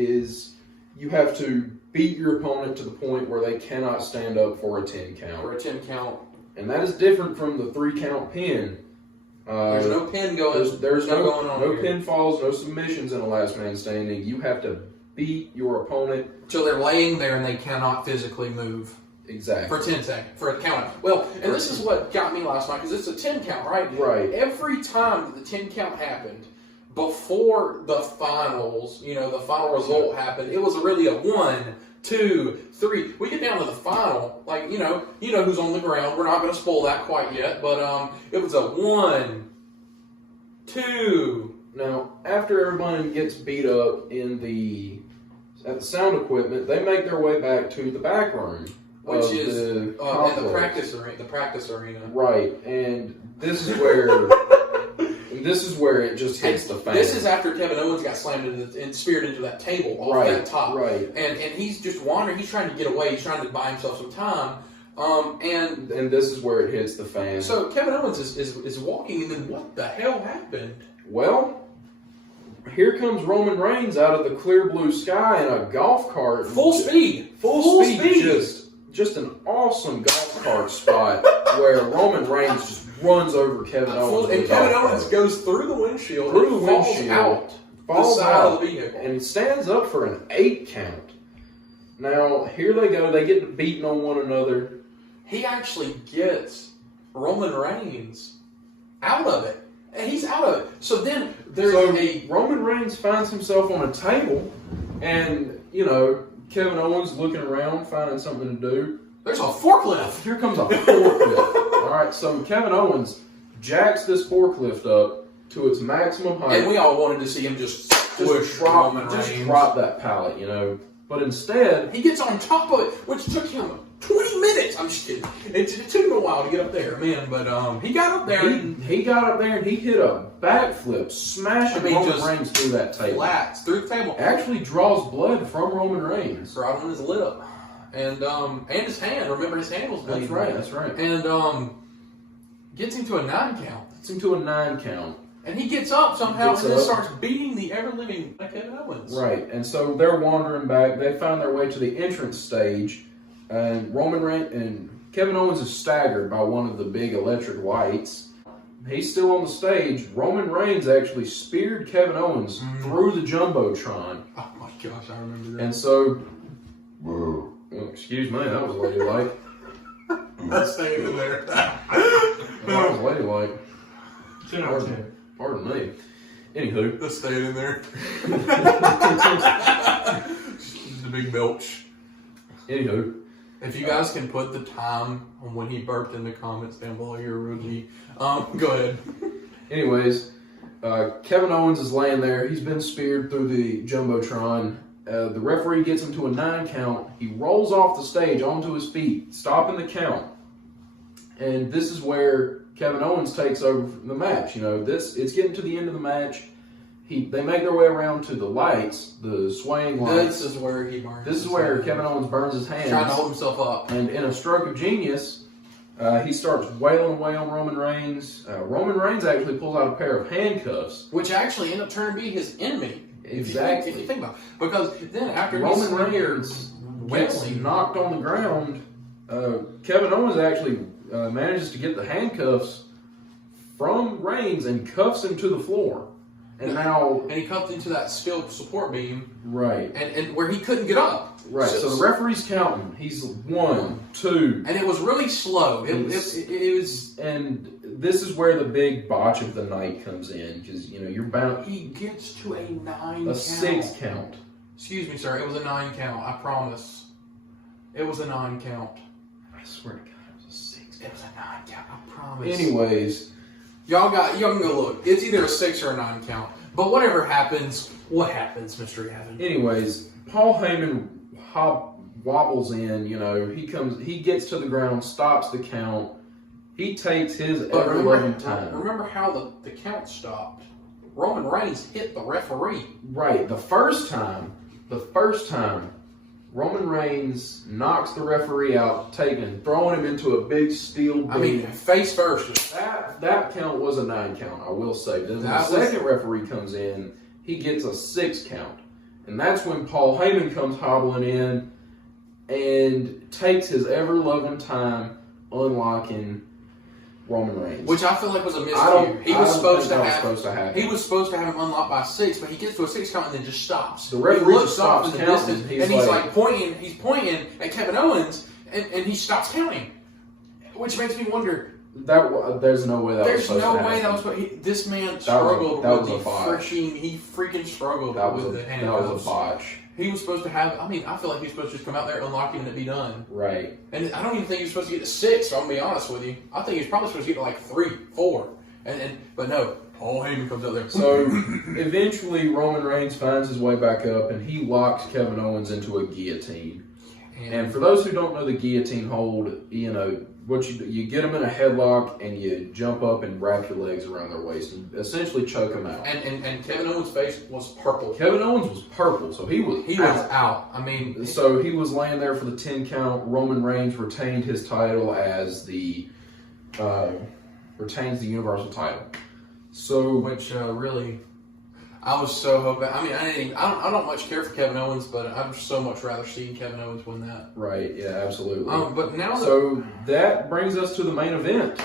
you have to beat your opponent to the point where they cannot stand up for a 10 count. For a 10 count. And that is different from the 3 count pin. There's no pin going. There's no going on. No here. pinfalls, no submissions in a last man standing. You have to beat your opponent till they're laying there and they cannot physically move. Exactly. For 10 seconds, for a count. Well, and this is what got me last night, because it's a 10 count, right? Right. Every time that the 10 count happened, before the finals, the final result happened, it was really a 1, 2, 3. We get down to the final, like, you know who's on the ground. We're not going to spoil that quite yet, but it was a 1, 2. Now, after everyone gets beat up at the sound equipment, they make their way back to the back room. Which is in the practice arena. Right, and this is where it just hits the fan. This is after Kevin Owens got slammed and speared into that table off that top. Right. And he's just wandering. He's trying to get away. He's trying to buy himself some time. And this is where it hits the fan. So Kevin Owens is walking, and then what the hell happened? Well, here comes Roman Reigns out of the clear blue sky in a golf cart. Full speed. Just an awesome golf cart spot where Roman Reigns just runs over Kevin Owens. And Kevin Owens goes through the windshield. Falls out of the vehicle. And stands up for an 8 count. Now, here they go. They get beaten on one another. He actually gets Roman Reigns out of it. And he's out of it. So then Roman Reigns finds himself on a table, and, Kevin Owens looking around, finding something to do. There's a forklift. Here comes a forklift. All right, so Kevin Owens jacks this forklift up to its maximum height. And we all wanted to see him just drop that pallet, But instead, he gets on top of it, which took him 20 minutes. I'm just kidding. It took him a while to get up there, man. But he got up there. He got up there and he hit a backflip, smashing Roman Reigns through that table. Flats through the table. Actually draws blood from Roman Reigns. Right on his lip. And his hand. Remember, his hand was bleeding. That's right. And gets him to a 9 count. And he gets up somehow and then starts beating the ever-living Kevin Owens. Right. And so they're wandering back. They find their way to the entrance stage. And Roman Reigns and Kevin Owens is staggered by one of the big electric lights. He's still on the stage. Roman Reigns actually speared Kevin Owens through the Jumbotron. Oh my gosh, I remember that. And so, excuse me, that was ladylike. That's staying in there. That was ladylike. Pardon me. Anywho. That's staying in there. The big belch. Anywho. If you guys can put the time on when he burped in the comments down below, you're a rookie. Go ahead. Anyways, Kevin Owens is laying there. He's been speared through the Jumbotron. The referee gets him to a 9 count. He rolls off the stage onto his feet, stopping the count. And this is where Kevin Owens takes over the match. It's getting to the end of the match. They make their way around to the lights, the swaying lights. This is where he burns. This is where Kevin Owens burns his hands. Trying to hold himself up. And in a stroke of genius, he starts wailing away on Roman Reigns. Roman Reigns actually pulls out a pair of handcuffs. Which actually end up turning to be his enemy. Exactly. If you think about it. Because then after Roman Reigns gets knocked on the ground, Kevin Owens actually manages to get the handcuffs from Reigns and cuffs him to the floor. And he cuffed into that steel support beam. Right. And where he couldn't get up. Right. So the referee's counting. He's 1, 2. And it was really slow. It was. And this is where the big botch of the night comes in, because you're bound. He gets to a 9 count. A 6 count. Excuse me, sir. It was a 9 count. I promise. It was a 9 count. I swear to God, it was a 6. It was a 9 count. I promise. Anyways. Y'all can go look. It's either a 6 or a 9 count. But whatever happens, what happens, Mr. Gavin? Anyways, Paul Heyman wobbles in, he gets to the ground, stops the count. He takes his ever-loving time. Remember how the count stopped. Roman Reigns hit the referee. Right. The first time Roman Reigns knocks the referee out, throwing him into a big steel beam. I mean, face first. That count was a 9 count, I will say. Then the second referee comes in, he gets a 6 count. And that's when Paul Heyman comes hobbling in and takes his ever-loving time unlocking Roman Reigns. Which I feel like was a miscue. He was supposed to have him unlocked by 6, but he gets to a 6 count and then just stops. The referee looks stops off in the counting, distance, and he's pointing at Kevin Owens, and he stops counting. Which makes me wonder. There's no way that was supposed to happen. There's no way that was. This man struggled with the freaking. He freaking struggled with the handcuffs. That was a botch. He was supposed to have. I mean, I feel like he was supposed to just come out there, unlock him, and it be done. Right. And I don't even think he was supposed to get to 6. So I'm gonna be honest with you. I think he was probably supposed to get to like 3, 4. But no, Paul Heyman comes out there. So eventually, Roman Reigns finds his way back up, and he locks Kevin Owens into a guillotine. And for those who don't know the guillotine hold, what you get them in a headlock and you jump up and wrap your legs around their waist and essentially choke them out. And Kevin Owens' face was purple. Kevin Owens was purple, so he was out. I mean, so he was laying there for the 10 count. Roman Reigns retained his title as retains the Universal title. So which really. I was so hoping. I mean, I don't much care for Kevin Owens, but I'd so much rather see Kevin Owens win that. Right? Yeah, absolutely. But now, that brings us to the main event,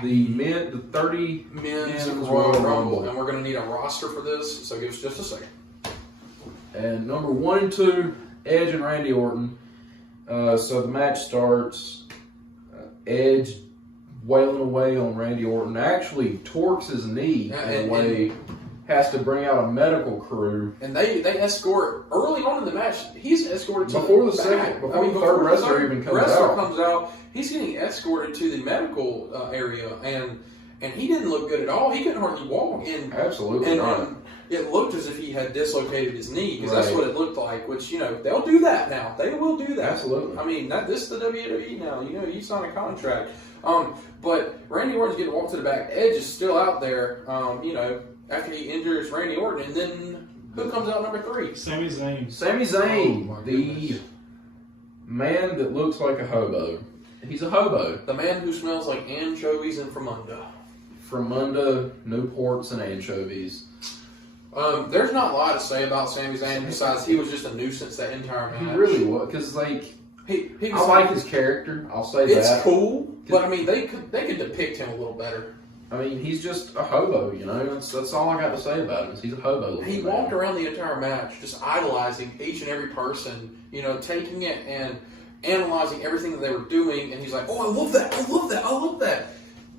the 30 men's Royal Rumble, and we're going to need a roster for this. So give us just a second. And number 1 and 2, Edge and Randy Orton. So the match starts. Edge wailing away on Randy Orton. Actually torques his knee in a way. Has to bring out a medical crew, and they escort early on in the match. He's escorted to before the third wrestler even comes out. He's getting escorted to the medical area, and he didn't look good at all. He couldn't hardly walk. Absolutely not. And it looked as if he had dislocated his knee because that's what it looked like. Which they'll do that now. They will do that. Absolutely. I mean, this is the WWE now. You sign a contract. But Randy Orton's getting walked to the back. Edge is still out there. After he injures Randy Orton, and then who comes out number 3? Sami Zayn. Sami Zayn, the man that looks like a hobo. He's a hobo. The man who smells like anchovies and Fromunda. Fromunda, Newports, and anchovies. There's not a lot to say about Sami Zayn besides he was just a nuisance that entire match. He really was, because I like his character. I'll say it's cool, but I mean they could depict him a little better. I mean, he's just a hobo, That's all I got to say about him. Is he's a hobo. He walked around the entire match just idolizing each and every person, taking it and analyzing everything that they were doing, and he's like, "Oh, I love that! I love that! I love that!"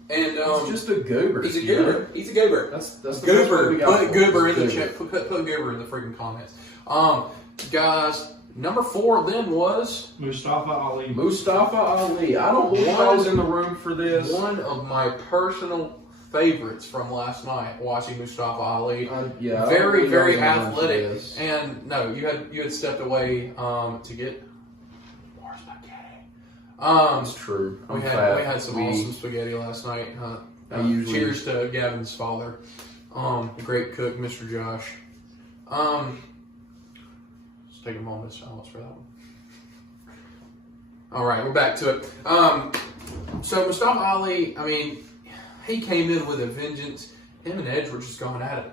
And he's just a goober. He's a goober. He's a goober. That's the goober. Put goober in the chat. Put goober in the freaking comments. Guys. Number 4 then was Mustafa Ali. Mustafa Ali. I don't believe I was in the room for this. One of my personal favorites from last night, watching Mustafa Ali. Very, very athletic. And no, you had stepped away to get more spaghetti. It's true. We had some awesome spaghetti last night. Cheers to Gavin's father, great cook, Mr. Josh. Take a moment of silence for that one. All right, we're back to it. So Mustafa Ali, I mean, he came in with a vengeance. Him and Edge were just going at it,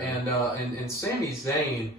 and Sami Zayn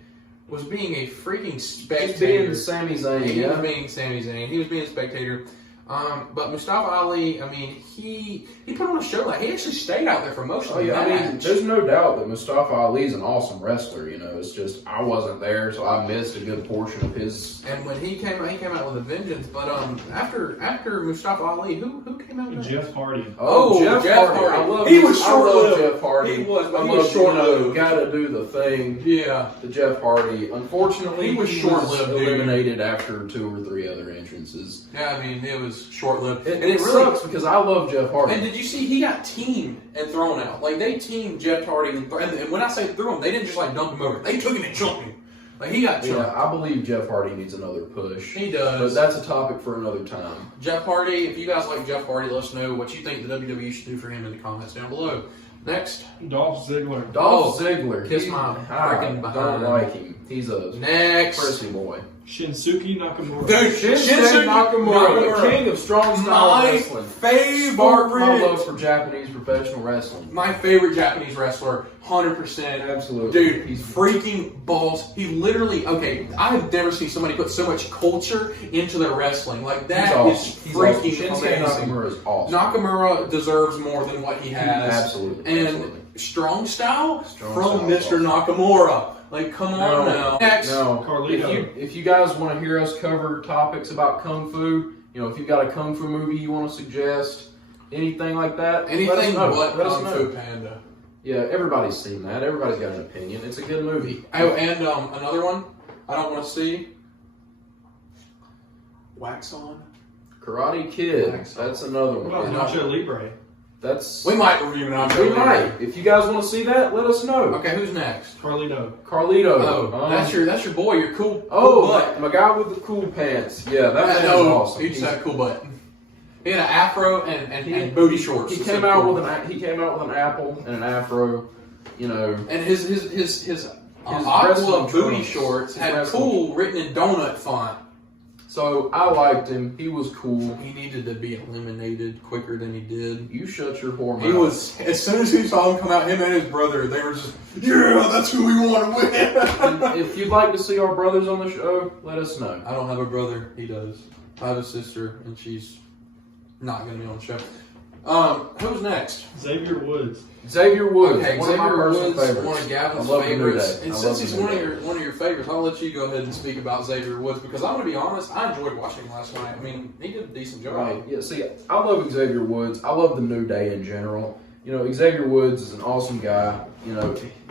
was being a freaking spectator. He was being Sami Zayn. He was being a spectator. But Mustafa Ali, I mean, he put on a show. Like, he actually stayed out there for most of the match. I mean, there's no doubt that Mustafa Ali's an awesome wrestler. It's just I wasn't there, so I missed a good portion of his. And when he came out with a vengeance. But after Mustafa Ali, who came out with Jeff Hardy. Oh, Jeff Hardy. He was short-lived. Jeff Hardy. He was short-lived. Got to do the thing. Yeah. To Jeff Hardy. Unfortunately, he was short-lived. Eliminated after 2 or 3 other entrances. Yeah, I mean, it was short-lived. And it really sucks because I love Jeff Hardy. And did you see he got teamed and thrown out? Like, they teamed Jeff Hardy, and when I say threw him, they didn't just dump him over. They took him and chunked him. Like, he got chunked. Yeah, I believe Jeff Hardy needs another push. He does. But that's a topic for another time. Jeff Hardy, if you guys like Jeff Hardy, let us know what you think the WWE should do for him in the comments down below. Next. Dolph Ziggler. Kiss my freaking behind. Don't like him. He's a next prissy boy. Shinsuke Nakamura. Dude, Shinsuke Nakamura, the king of strong style wrestling. Sparked my love for Japanese professional wrestling. My favorite Japanese wrestler, 100%. Absolutely. Dude, he's freaking balls. He literally, I have never seen somebody put so much culture into their wrestling. Like, that is freaking Shinsuke amazing. Nakamura is awesome. Nakamura deserves more than what he has. Absolutely. And strong style Strong from style Mr. Nakamura. Like, come on now. Next. No. Carlito. If you guys want to hear us cover topics about Kung Fu, if you've got a Kung Fu movie you want to suggest, anything like that, Anything let but us Kung know. Fu Panda. Yeah, everybody's seen that. Everybody's got an opinion. It's a good movie. Oh, and another one I don't want to see. Wax On. Karate Kid. Nice. That's another What about one. Nacho Libre? That's We might review Nacho we Libre. might. If you guys want to see that, let us know. Okay, who's next? Carlito. Carlito. Oh, that's your boy. Your cool. Oh, cool butt. my guy with the cool pants. Yeah, that man's No, awesome. he just had a cool butt. He had an afro and booty shorts. He It's came so out cool. with an apple and an afro. And his wrestling aqua booty trunks. shorts His had wrestling- cool written in donut font. So I liked him. He was cool. He needed to be eliminated quicker than he did. You shut your whore mouth. He was, as soon as he saw him come out, him and his brother, they were just, yeah, that's who we want to win. And if you'd like to see our brothers on the show, let us know. I don't have a brother. He does. I have a sister, and she's not going to be on the show. Who's next? Xavier Woods. Xavier Woods, Okay, one of my Xavier personal Woods, favorites. one of Gavin's I love the New favorites. Day. And I since love he's the New one of Day. your favorites, I'll let you go ahead and speak about Xavier Woods because I'm going to be honest, I enjoyed watching him last night. I mean, he did a decent job. Right. Yeah. See, I love Xavier Woods. I love the New Day in general. Xavier Woods is an awesome guy.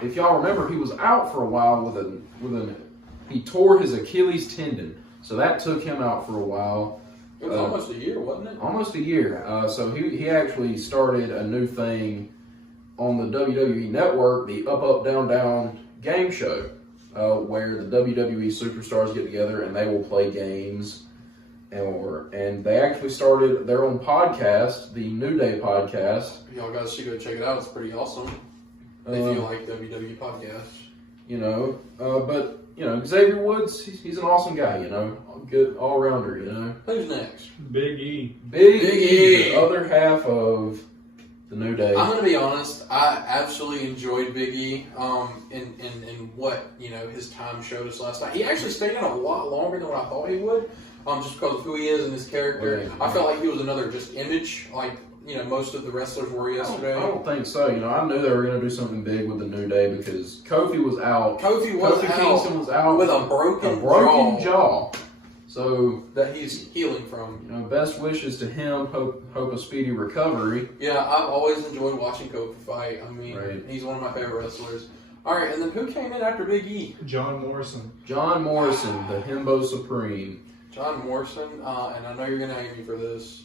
If y'all remember, he was out for a while he tore his Achilles tendon, so that took him out for a while. It was almost a year, wasn't it? Almost a year. So he actually started a new thing on the WWE Network, the Up Up Down Down game show, where the WWE superstars get together and they will play games. And they actually started their own podcast, the New Day podcast. Y'all guys should go check it out. It's pretty awesome. If you like WWE podcasts. But Xavier Woods, he's an awesome guy, good all-rounder, Who's next? Big E. Big E. the other half of the New Day. I'm going to be honest. I absolutely enjoyed Big E in what, his time showed us last night. He actually stayed in a lot longer than what I thought he would, just because of who he is and his character. Right. I felt like he was another just image, like, most of the wrestlers were yesterday. I don't think so. I knew they were going to do something big with the New Day because Kofi was out. Kofi Kingston was out with a broken jaw. So that he's healing from. Best wishes to him. Hope a speedy recovery. Yeah, I've always enjoyed watching Kofi fight. I mean, Right. He's one of my favorite wrestlers. All right, and then who came in after Big E? John Morrison. John Morrison, the Himbo Supreme. John Morrison, and I know you're going to hate me for this.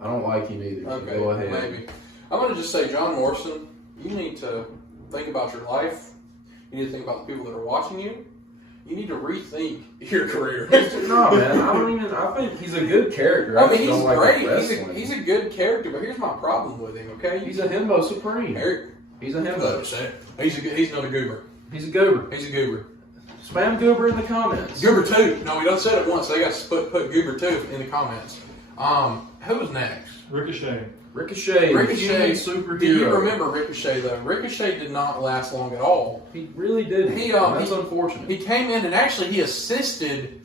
I don't like him either. So Okay, go ahead. maybe. I'm going to just say, John Morrison, you need to think about your life. You need to think about the people that are watching you. You need to rethink your career. No, man. I think he's a good character. I mean, just he's don't like great. wrestling. He's a good character, but here's my problem with him, okay? He's a Himbo Supreme. Eric. He's a Himbo. He's not a goober. He's a goober. He's a goober. Spam goober in the comments. Goober 2. No, we don't said it once. They got to put Goober 2 in the comments. Who's next? Ricochet. Ricochet, superhero. Do you remember Ricochet, though? Ricochet did not last long at all. He really did. That's unfortunate. He came in and actually he assisted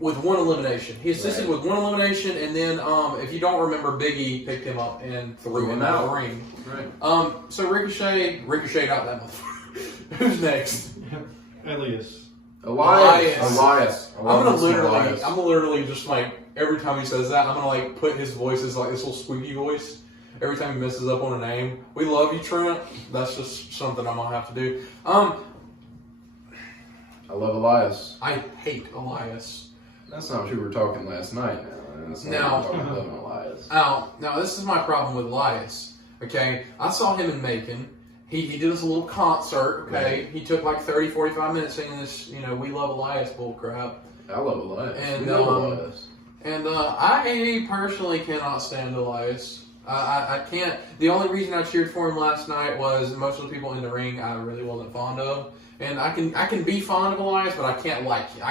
with one elimination. He assisted with one elimination, and then if you don't remember, Big E picked him up and threw him out of the ring. Right. So ricocheted out that motherfucker. Who's next? Elias. Elias. I'm gonna literally just like every time he says that, I'm gonna like put his voice as like this little squeaky voice. Every time he messes up on a name, we love you, Trent. That's just something I'm gonna have to do. I love Elias. I hate Elias. That's not what you were talking last night. That's not what you were talking about Elias. Now this is my problem with Elias. Okay, I saw him in Macon. He did us a little concert. Okay, he took like 30, 45 minutes singing this, "We Love Elias" bull crap. I love Elias. And we love Elias. And I personally cannot stand Elias. I can't. The only reason I cheered for him last night was most of the people in the ring I really wasn't fond of. And I can be fond of Elias, but I can't like him.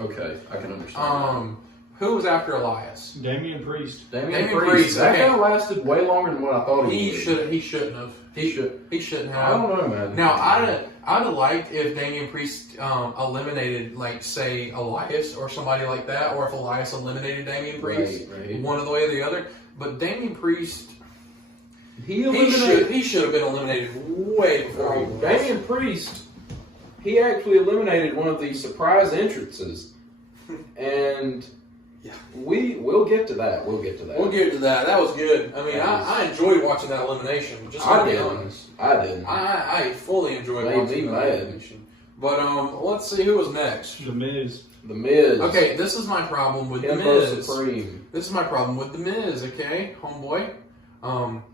Okay, I can understand. Who was after Elias? Damian Priest. Damian Priest. That kind of lasted way longer than what I thought he would. He shouldn't have. He shouldn't have. I don't know, man. Now, I'd have liked if Damian Priest eliminated, like, say, Elias or somebody like that, or if Elias eliminated Damian Priest, right. one of the way or the other. But Damian Priest, he should have been eliminated way before he was. Damian Priest, he actually eliminated one of the surprise entrances, and we'll get to that. We'll get to that. That was good. I mean, I enjoyed watching that elimination. Just to be honest, I didn't. I fully enjoyed watching that elimination. But let's see who was next. The Miz. The Miz. Okay, this is my problem with The Miz. Supreme. This is my problem with The Miz. Okay, homeboy.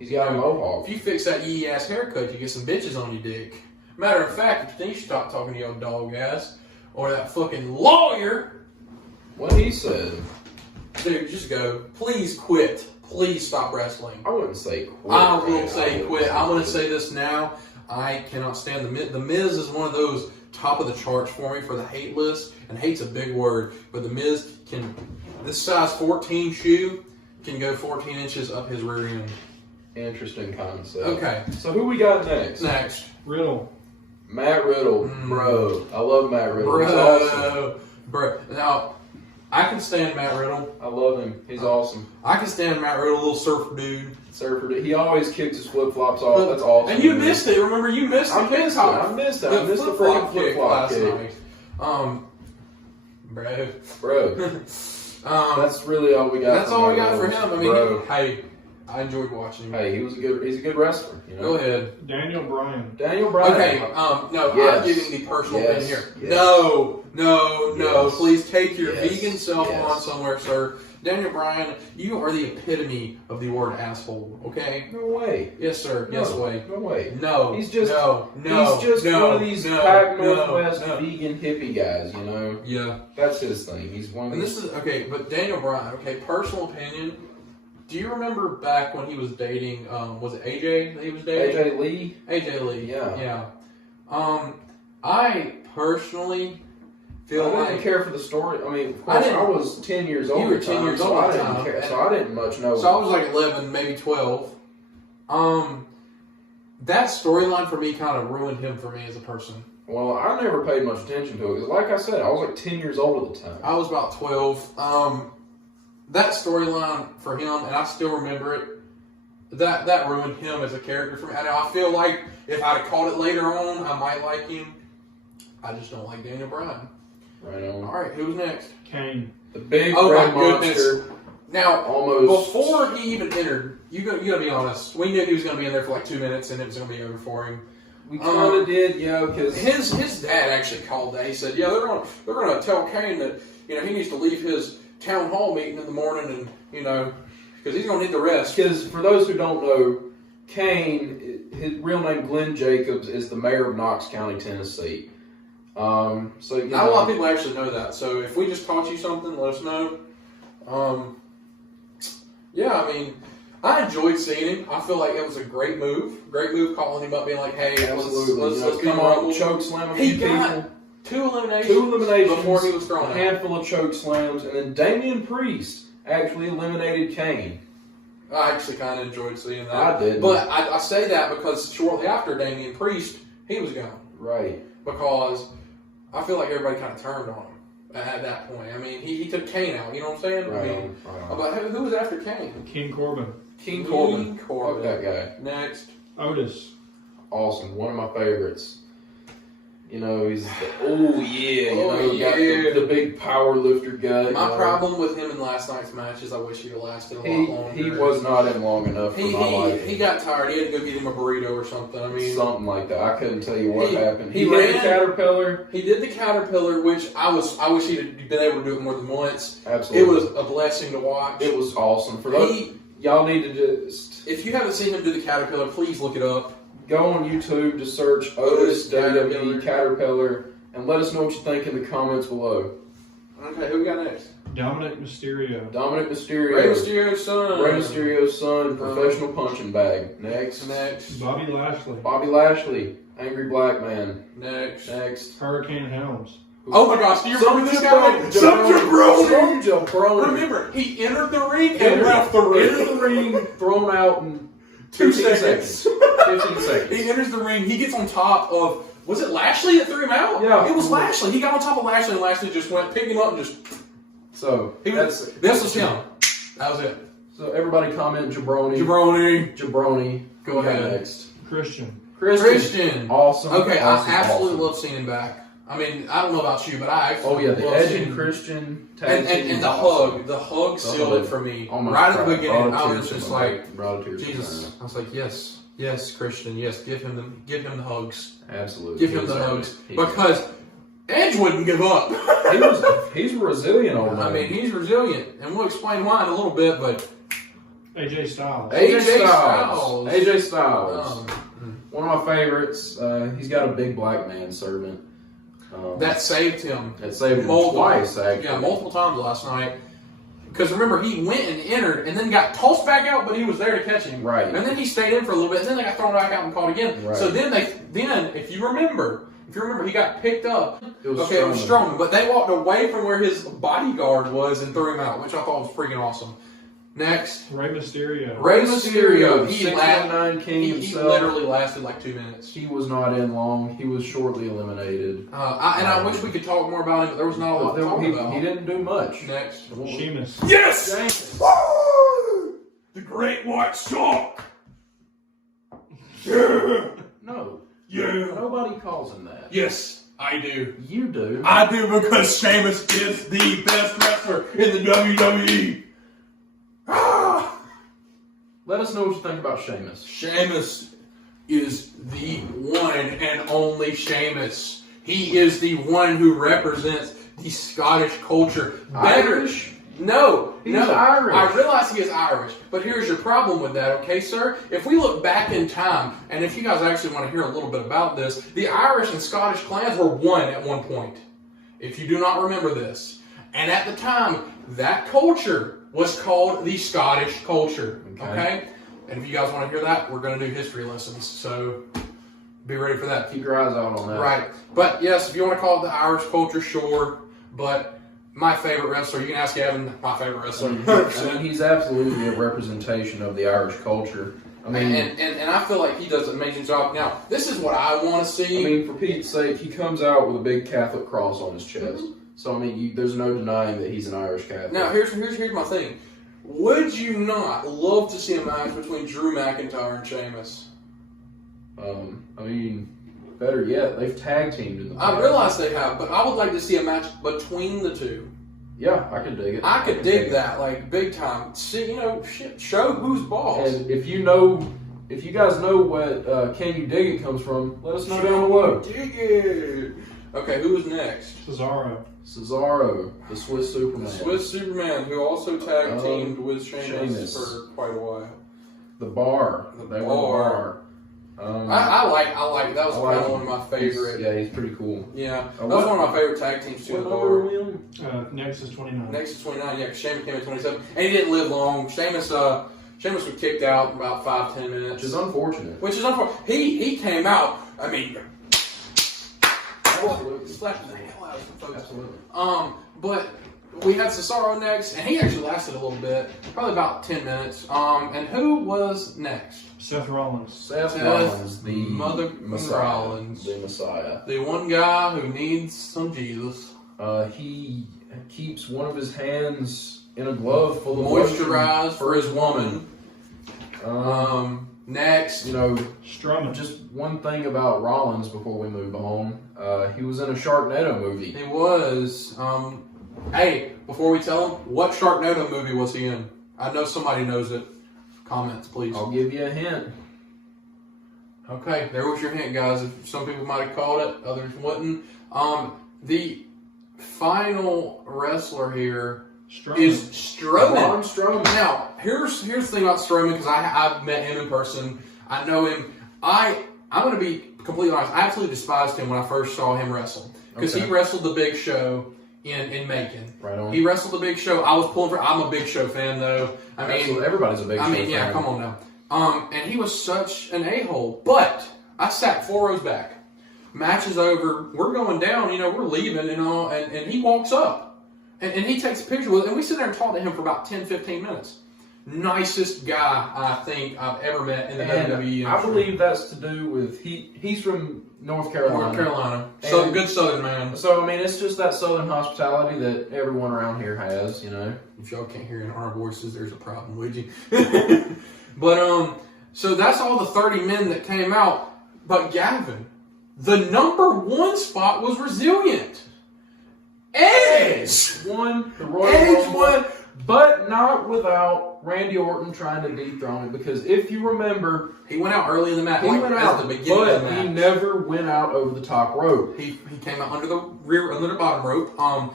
He's got a mohawk. If you fix that yee ass haircut, you get some bitches on your dick. Matter of fact, if you stop talking to your dog ass or that fucking lawyer, what he said. Dude, just go. Please quit. Please stop wrestling. I wouldn't say quit. I will say quit. I'm going to say this now. I cannot stand The Miz. The Miz is one of those top of the charts for me for the hate list. And hate's a big word. But The Miz can, this size 14 shoe can go 14 inches up his rear end. Interesting concept. Okay. So who we got next? Next. Riddle. Matt Riddle. Bro. I love Matt Riddle. Bro. He's awesome. Bro. Now, I can stand Matt Riddle. I love him. He's awesome. I can stand Matt Riddle, little surfer dude. He always kicks his flip-flops off. That's awesome. And you missed it. Remember, you missed it. I missed it. I missed the freaking flip-flop kick. Bro. That's really all we got. That's all we got for him. I mean, bro. Hey, I enjoyed watching him. Hey, he's a good wrestler. You know? Go ahead. Daniel Bryan. Okay, no, yes. I'm giving the personal opinion here. Yes. No. Yes. Please take your Yes. vegan self Yes. on somewhere, sir. Daniel Bryan, you are the epitome of the word asshole, okay? No way. Yes, sir. No, Yes, way. No way. No. He's just no. He's just one of these Pac Northwest vegan hippie guys, you know? Yeah. That's his thing. He's one of And these. this is, okay, but Daniel Bryan, okay, personal opinion. Do you remember back when he was dating, was it AJ that he was dating? AJ Lee? AJ Lee. Yeah. I personally feel I like... didn't care for the story. I mean, of course, I was 10 years old. You were 10 years old at the time. So I didn't care. So I didn't much know. So I was like 11, maybe 12. That storyline for me kind of ruined him for me as a person. Well, I never paid much attention to it. Because like I said, I was like 10 years old at the time. I was about 12. That storyline for him, and I still remember it, that ruined him as a character for me. And I feel like if I'd have caught it later on, I might like him. I just don't like Daniel Bryan. Right on. All right, who's next? Kane. The big Oh red my goodness. monster. Now, Almost. before he even entered, you gotta be honest. We knew he was gonna be in there for like 2 minutes, and it was gonna be over for him. We kind of did, yeah, because his dad actually called that. He said, "Yeah, they're gonna tell Kane that he needs to leave his town hall meeting in the morning, and because he's gonna need the rest." Because for those who don't know, Kane, his real name Glenn Jacobs, is the mayor of Knox County, Tennessee. So Not a lot of people actually know that. So if we just taught you something, let us know. Yeah, I mean, I enjoyed seeing him. I feel like it was a great move. Great move calling him up, being like, "Hey, let's come on, choke slam a few people." Two eliminations before he was thrown out. A handful of choke slams, and then Damian Priest actually eliminated Kane. I actually kind of enjoyed seeing that. I did, but I say that because shortly after Damian Priest, he was gone. Right. Because I feel like everybody kind of turned on him at that point. I mean, he took Kane out. You know what I'm saying? Right. I mean, but who was after Kane? King Corbin. King Corbin. Fuck that guy. Next. Otis. Awesome. One of my favorites. He's got the big power lifter guy. My problem with him in last night's match is I wish he'd have lasted a lot longer. He was not in long enough for my life. He got tired. He had to go get him a burrito or something. I mean, something like that. I couldn't tell you what happened. He ran did the Caterpillar. He did the Caterpillar, which I wish he'd been able to do it more than once. Absolutely. It was a blessing to watch. It was awesome. For those, y'all need to just... If you haven't seen him do the Caterpillar, please look it up. Go on YouTube to search Otis WWE Caterpillar and let us know what you think in the comments below. Okay, who we got next? Dominic Mysterio. Dominic Mysterio. Rey Mysterio's son. Rey Mysterio's son, professional punching bag. Next. Bobby Lashley. Bobby Lashley, angry black man. Next. Hurricane Helms. Oh my gosh, do you remember this guy? Some jabroni. Remember, he entered the ring and left the ring. Entered the ring, thrown out in 2 15 seconds. 15 seconds. He enters the ring, he gets on top of, was it Lashley that threw him out? Yeah. It was Lashley. He got on top of Lashley and Lashley just went, picked him up and just... So, this was him. That was it. So everybody comment Jabroni. Jabroni. Go ahead. Next. Christian. Awesome. Okay, awesome, I absolutely awesome. love seeing him back. I mean, I don't know about you, but I actually Oh yeah, the love Edge seeing and him. Christian tag team. And the awesome. hug sealed it for me. Almost Right at the cried. beginning, Brought I tears was to just my like, eye. Brought tears to my Jesus. eye. I was like, yes, Christian, yes, give him the hugs. Absolutely. Give him the hugs. Because Edge wouldn't give up. he's resilient old man. I mean, he's resilient, and we'll explain why in a little bit, but AJ Styles. AJ Styles. Um, One of my favorites. He's got a big black man servant. that saved him. That saved him twice, actually. Yeah, multiple times last night. Because remember, he went and entered, and then got tossed back out, but he was there to catch him. Right. And then he stayed in for a little bit, and then they got thrown back out and caught again. Right. So then if you remember, he got picked up. It was Strowman. But they walked away from where his bodyguard was and threw him out, which I thought was freaking awesome. Next. Rey Mysterio. He 619 King he himself. literally lasted like 2 minutes. He was not in long. He was shortly eliminated. I wish we could talk more about him, but there was not a lot to talk about. He didn't do much. Next. Sheamus. Yes! Woo! The Great White Shark! Yeah! No. Yeah! Nobody calls him that. Yes, I do. You do. I do because Sheamus is the best wrestler in the WWE. Let us know what you think about Sheamus. Sheamus is the one and only Sheamus. He is the one who represents the Scottish culture. Irish? No. He's Irish. I realize he is Irish, but here's your problem with that, okay, sir? If we look back in time, and if you guys actually want to hear a little bit about this, the Irish and Scottish clans were one at one point. If you do not remember this. And at the time, that culture was called the Scottish culture. Okay? And if you guys want to hear that, we're going to do history lessons. So be ready for that. Keep your eyes out on that. Right. But yes, if you want to call it the Irish culture, sure. But my favorite wrestler, you can ask Evan, my favorite wrestler. I mean, he's absolutely a representation of the Irish culture. I mean, and I feel like he does an amazing job. Now, this is what I want to see. I mean, for Pete's sake, he comes out with a big Catholic cross on his chest. Mm-hmm. So, I mean, there's no denying that he's an Irish Catholic. Now, here's my thing. Would you not love to see a match between Drew McIntyre and Sheamus? I mean, better yet, they've tag teamed in the past. I realize they have, but I would like to see a match between the two. Yeah, I could dig it. I could dig that, like, big time. See, show who's boss. And if you guys know what Can You Dig It comes from, let us know down below. Dig it. Okay, who was next? Cesaro, the Swiss Superman. The Swiss Superman, who also tag teamed with Sheamus for quite a while. The Bar. They were the Bar. I like that was probably one of my favorite. He's pretty cool. Yeah, that was one of my favorite tag teams too. The Bar. Nexus 29. Nexus 29. Yeah, Sheamus came in 27, and he didn't live long. Sheamus was kicked out in about 5-10 minutes, which is unfortunate. He came out. I mean, absolutely slapped the hell out of some folks. Absolutely. But we had Cesaro next, and he actually lasted a little bit, probably about 10 minutes. And who was next? Seth Rollins. Seth Rollins, the Messiah. Rollins, the Messiah. The one guy who needs some Jesus. He keeps one of his hands in a glove full of moisturized for his woman. Next, Strowman. Just one thing about Rollins before we move on. He was in a Sharknado movie. He was. Hey, before we tell him, what Sharknado movie was he in? I know somebody knows it. Comments, please. I'll give you a hint. Okay, there was your hint, guys. Some people might have called it, others wouldn't. The final wrestler here is Strowman. Braun Strowman. Now, here's the thing about Strowman, because I've met him in person. I know him. I'm going to be completely honest. I absolutely despised him when I first saw him wrestle. Because he wrestled the Big Show in Macon. Right on. He wrestled the Big Show. I was pulling for. I'm a Big Show fan though. I mean, Absolutely. Everybody's a Big Show fan. yeah, come on now. And he was such an a-hole. But I sat 4 rows back. Match is over. We're going down. We're leaving and all. And he walks up. And he takes a picture with us. And we sit there and talk to him for about 10, 15 minutes. Nicest guy I think I've ever met in the WWE. I believe that's to do with he's from North Carolina. North Carolina. So good Southern man. So I mean, it's just that Southern hospitality that everyone around here has, If y'all can't hear in our voices, there's a problem, would you? But so that's all the 30 men that came out. But Gavin, the number 1 spot was resilient. Edge won the Royal Rumble, but not without Randy Orton trying to dethrone it. Because if you remember, he went out early in the match. He went out at the beginning of the match. He never went out over the top rope. He came out under the bottom rope. And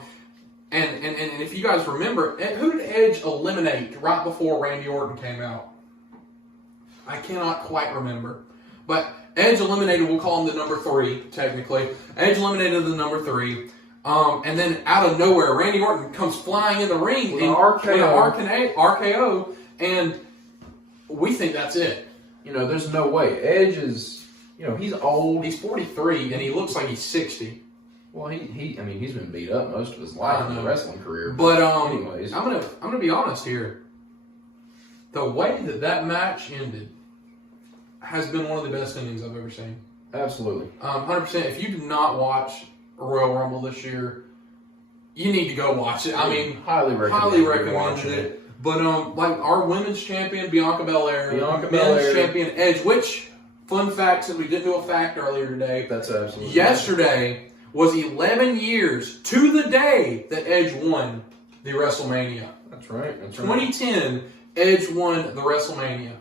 if you guys remember, who did Edge eliminate right before Randy Orton came out? I cannot quite remember. But Edge eliminated, we'll call him the number 3, technically. Edge eliminated the number 3. And then out of nowhere, Randy Orton comes flying in the ring with an RKO, and we think that's it. There's no way. Edge is, he's old. He's 43, and he looks like he's 60. Well, he's been beat up most of his life in his wrestling career. But anyways, I'm gonna be honest here. The way that match ended has been one of the best endings I've ever seen. Absolutely. 100%. If you did not watch Royal Rumble this year, you need to go watch it. I mean, highly recommend it. But like our women's champion Bianca Belair, men's champion Edge. Which fun fact, since we didn't do a fact earlier today, that's absolutely yesterday was 11 years to the day that Edge won the WrestleMania. That's right. 2010, Edge won the WrestleMania.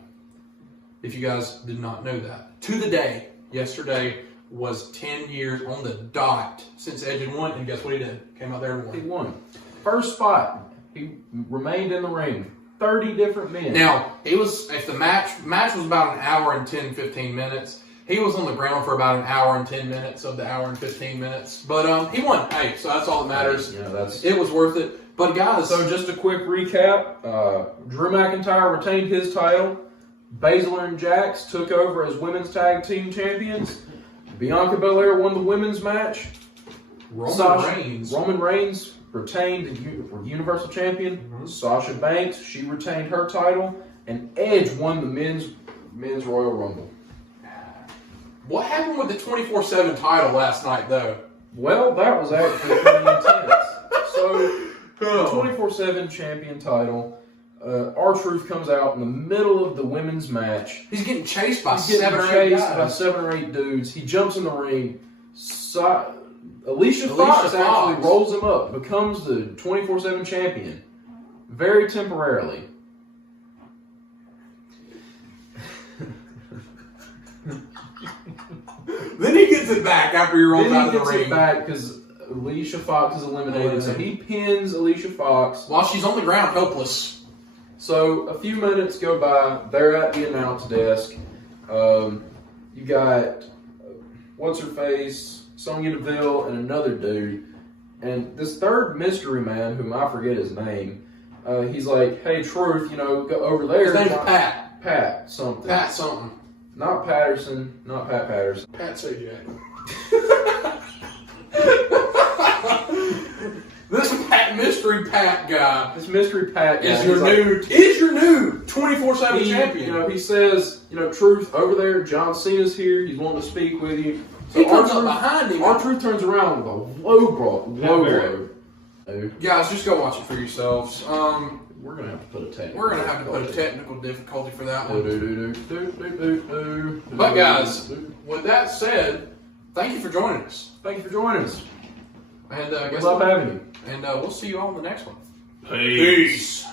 If you guys did not know that, to the day, yesterday was 10 years on the dot since Edge had won, and guess what he did? Came out there and won. He won. First spot. He remained in the ring. 30 different men. Now, if the match was about an hour and 10, 15 minutes, he was on the ground for about an hour and 10 minutes of the hour and 15 minutes. But he won. Hey, so that's all that matters. It was worth it. But guys, so just a quick recap. Drew McIntyre retained his title. Baszler and Jax took over as women's tag team champions. Bianca Belair won the women's match. Roman Reigns retained the Universal Champion. Mm-hmm. Sasha Banks, she retained her title. And Edge won the men's Royal Rumble. What happened with the 24/7 title last night, though? Well, that was actually pretty intense. So, the 24/7 champion title, R-Truth comes out in the middle of the women's match. He's getting chased by 7 or 8 dudes. He jumps in the ring. Alicia Fox actually rolls him up, becomes the 24/7 champion. Very temporarily. Then he gets it back after he rolls out of the ring. Then he gets it back because Alicia Fox is eliminated. So he pins Alicia Fox. While she's on the ground, helpless. So a few minutes go by. They're at the announce desk. You got, what's-her-face, Sonya Deville, and another dude. And this third mystery man, whom I forget his name, he's like, hey, Truth, go over there. His name's Pat. Pat something. Pat something. Not Patterson. Not Pat Patterson. Pat Sajak. This mystery Pat guy. This mystery Pat guy is your new 24/7 champion. He says, Truth over there. John Cena's here. He's wanting to speak with you. So he comes up behind him. R-Truth turns around with a low blow. Guys, just go watch it for yourselves. We're gonna have to put a technical. We're gonna have to put a technical difficulty for that one. But guys, with that said, thank you for joining us. Thank you for joining us. And we love having you. And we'll see you all in the next one. Peace.